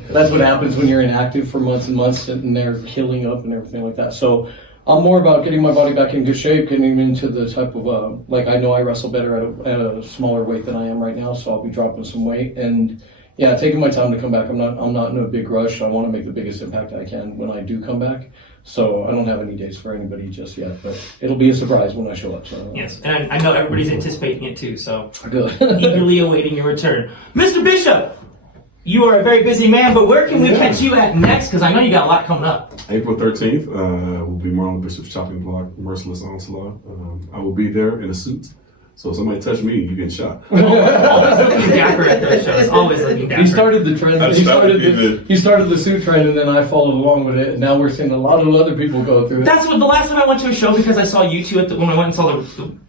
that's what happens when you're inactive for months and months and they're healing up and everything like that. So I'm more about getting my body back in good shape, getting into the type of, like I know I wrestle better at a smaller weight than I am right now, so I'll be dropping some weight. And yeah, taking my time to come back. I'm not in a big rush. I want to make the biggest impact I can when I do come back. So I don't have any dates for anybody just yet, but it'll be a surprise when I show up. So. Yes, and I know everybody's anticipating it too, so Good. eagerly awaiting your return. Mr. Bishop, you are a very busy man, but where can we catch you at next? Because I know you got a lot coming up. April 13th will be Marlion Bishop's Chopping Block, Merciless Onslaught. I will be there in a suit. So if somebody touch me, you get shot. Always looking dapper at those shows. Always looking dapper. He started the trend. He started the suit trend, and then I followed along with it. And now we're seeing a lot of other people go through it. That's what the last time I went to a show because I saw you two when I went and saw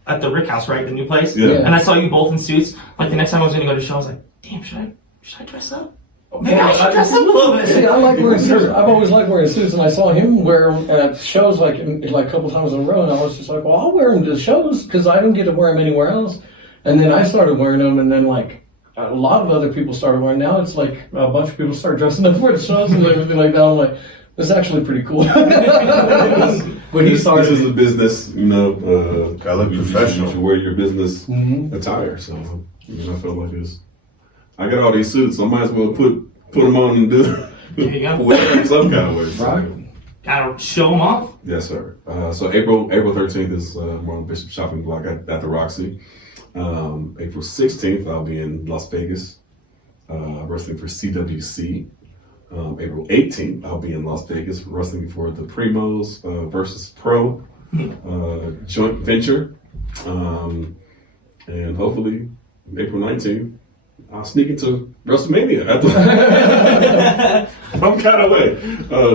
at the Rick House, right, the new place. Yeah. And I saw you both in suits. Like the next time I was going to go to a show, I was like, damn, should I dress up? Maybe I should dress up a little bit. See, I like wearing suits. I've always liked wearing suits, and I saw him wear them at shows like a couple times in a row, and I was just like, well, I'll wear them to shows because I don't get to wear them anywhere else. And then I started wearing them, and then like a lot of other people started wearing. Now it's like a bunch of people start dressing up for the shows and everything like that. I'm like, It's actually pretty cool. When he started, this is a business, you know. Gotta look you professional. should wear your business Mhm. attire. So, you know, I felt like this. I got all these suits, so I might as well put them on and do There you go. whatever in some kind of way. So, Right. Gotta show them off. yes, sir. So April 13th is Marlion Bishop shopping block at the Roxy. April 16th, I'll be in Las Vegas, wrestling for CWC. April 18th, I'll be in Las Vegas wrestling for the Primos versus Pro joint venture. And hopefully, April 19th, I'll sneak into WrestleMania at the some kind of way.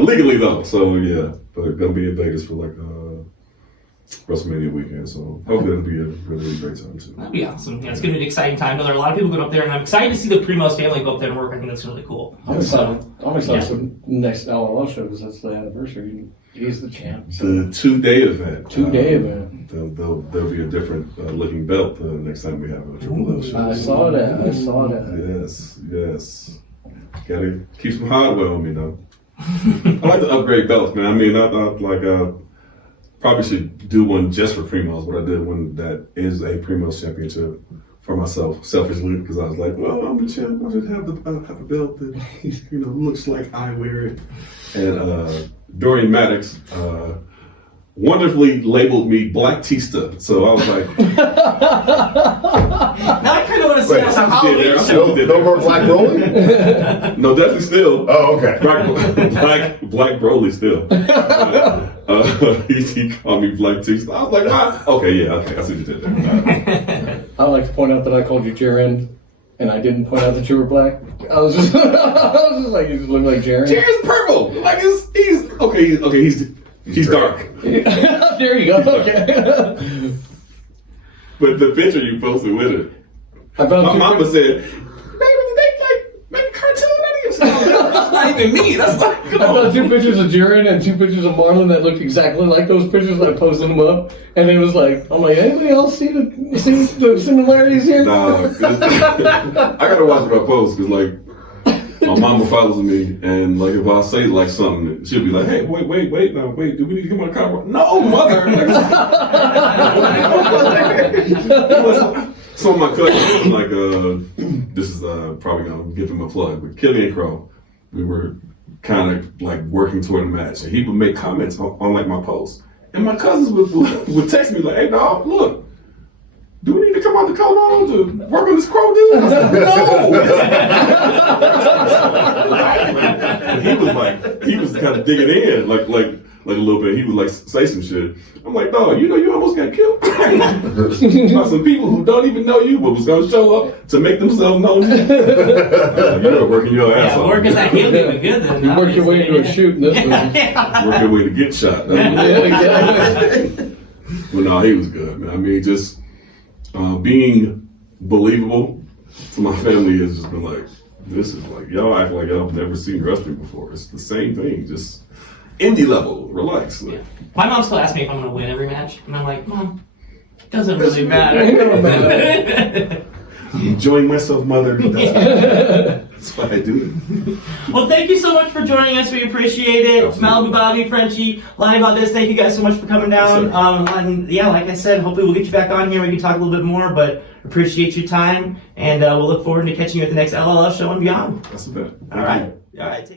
Legally, though. So, yeah. But gonna be in Vegas for like WrestleMania weekend. So, hopefully, it'll be a really, really great time, too. That'd be awesome. Yeah, it's gonna be an exciting time. I know there are a lot of people going up there, and I'm excited to see the Primos family go up there and work. I think that's really cool. I'm excited for the next LOL show because that's the anniversary. He's the champ. The 2-day event. 2-day event. There'll be a different looking belt next time we have a Triple L show. I saw that. Yes. Gotta keep some hardware on me, though. I like to upgrade belts, man. I mean, I thought like probably should do one just for Primos, but I did one that is a Primos championship for myself, selfishly, because I was like, well, I'm the champ. I should have a belt that looks like I wear it. And Dorian Maddox wonderfully labeled me Black Tista, so I was like, Now I kind of want to see Wait, how so how you did there. they So- show. No more Black Rolling? no, definitely still. Oh, okay. Black Broly still. He called me Black Tista. I was like, okay, I see what you did there. I like to point out that I called you Jaren, and I didn't point out that you were black. I was just like, you just look like Jaren. Jared's purple. Like he's dark. There you go. Okay. But the picture you posted with it, I found my two mama pic- said, "Maybe they make a cartoon out of you." That's not even me. That's like, I found 2 pictures of Jaren and 2 pictures of Marlon that looked exactly like those pictures. I posted them up, and it was like, I'm like, anybody else see the similarities here? Nah, I gotta watch what I post because like my mama follows me, and like if I say like something, she'll be like, "Hey, wait, now wait, do we need to come on the car?" No, mother. Some of my cousins, like this is probably gonna give him a plug, but Killian Crow, we were kind of like working toward a match, and he would make comments on like my posts, and my cousins would text me like, "Hey, dog, look. Do we need to come out to Colorado to work on this Crow dude?" I said, no. He was kind of digging in, like a little bit. He would like say some shit. I'm like, dog, you almost got killed by some people who don't even know you, but was gonna show up to make themselves known. You're working your ass off. Working that he'll be good then. You work your way into a shoot in this movie. Work your way to get shot. Yeah, exactly. But no, he was good, man. I mean, just being believable to my family has just been like, this is like, y'all act like y'all have never seen wrestling before. It's the same thing, just indie level, relax. Yeah. My mom still asks me if I'm going to win every match, and I'm like, Mom, it doesn't really matter. Enjoying myself, mother. That's why I do it. Well, thank you so much for joining us. We appreciate it. Absolutely. Malibu Bobby, Frenchie, Lonnie Valdez, thank you guys so much for coming down. Yes, And yeah, like I said, hopefully we'll get you back on here. We can talk a little bit more, but appreciate your time. And we'll look forward to catching you at the next LLF show and beyond. That's the best. All right. Take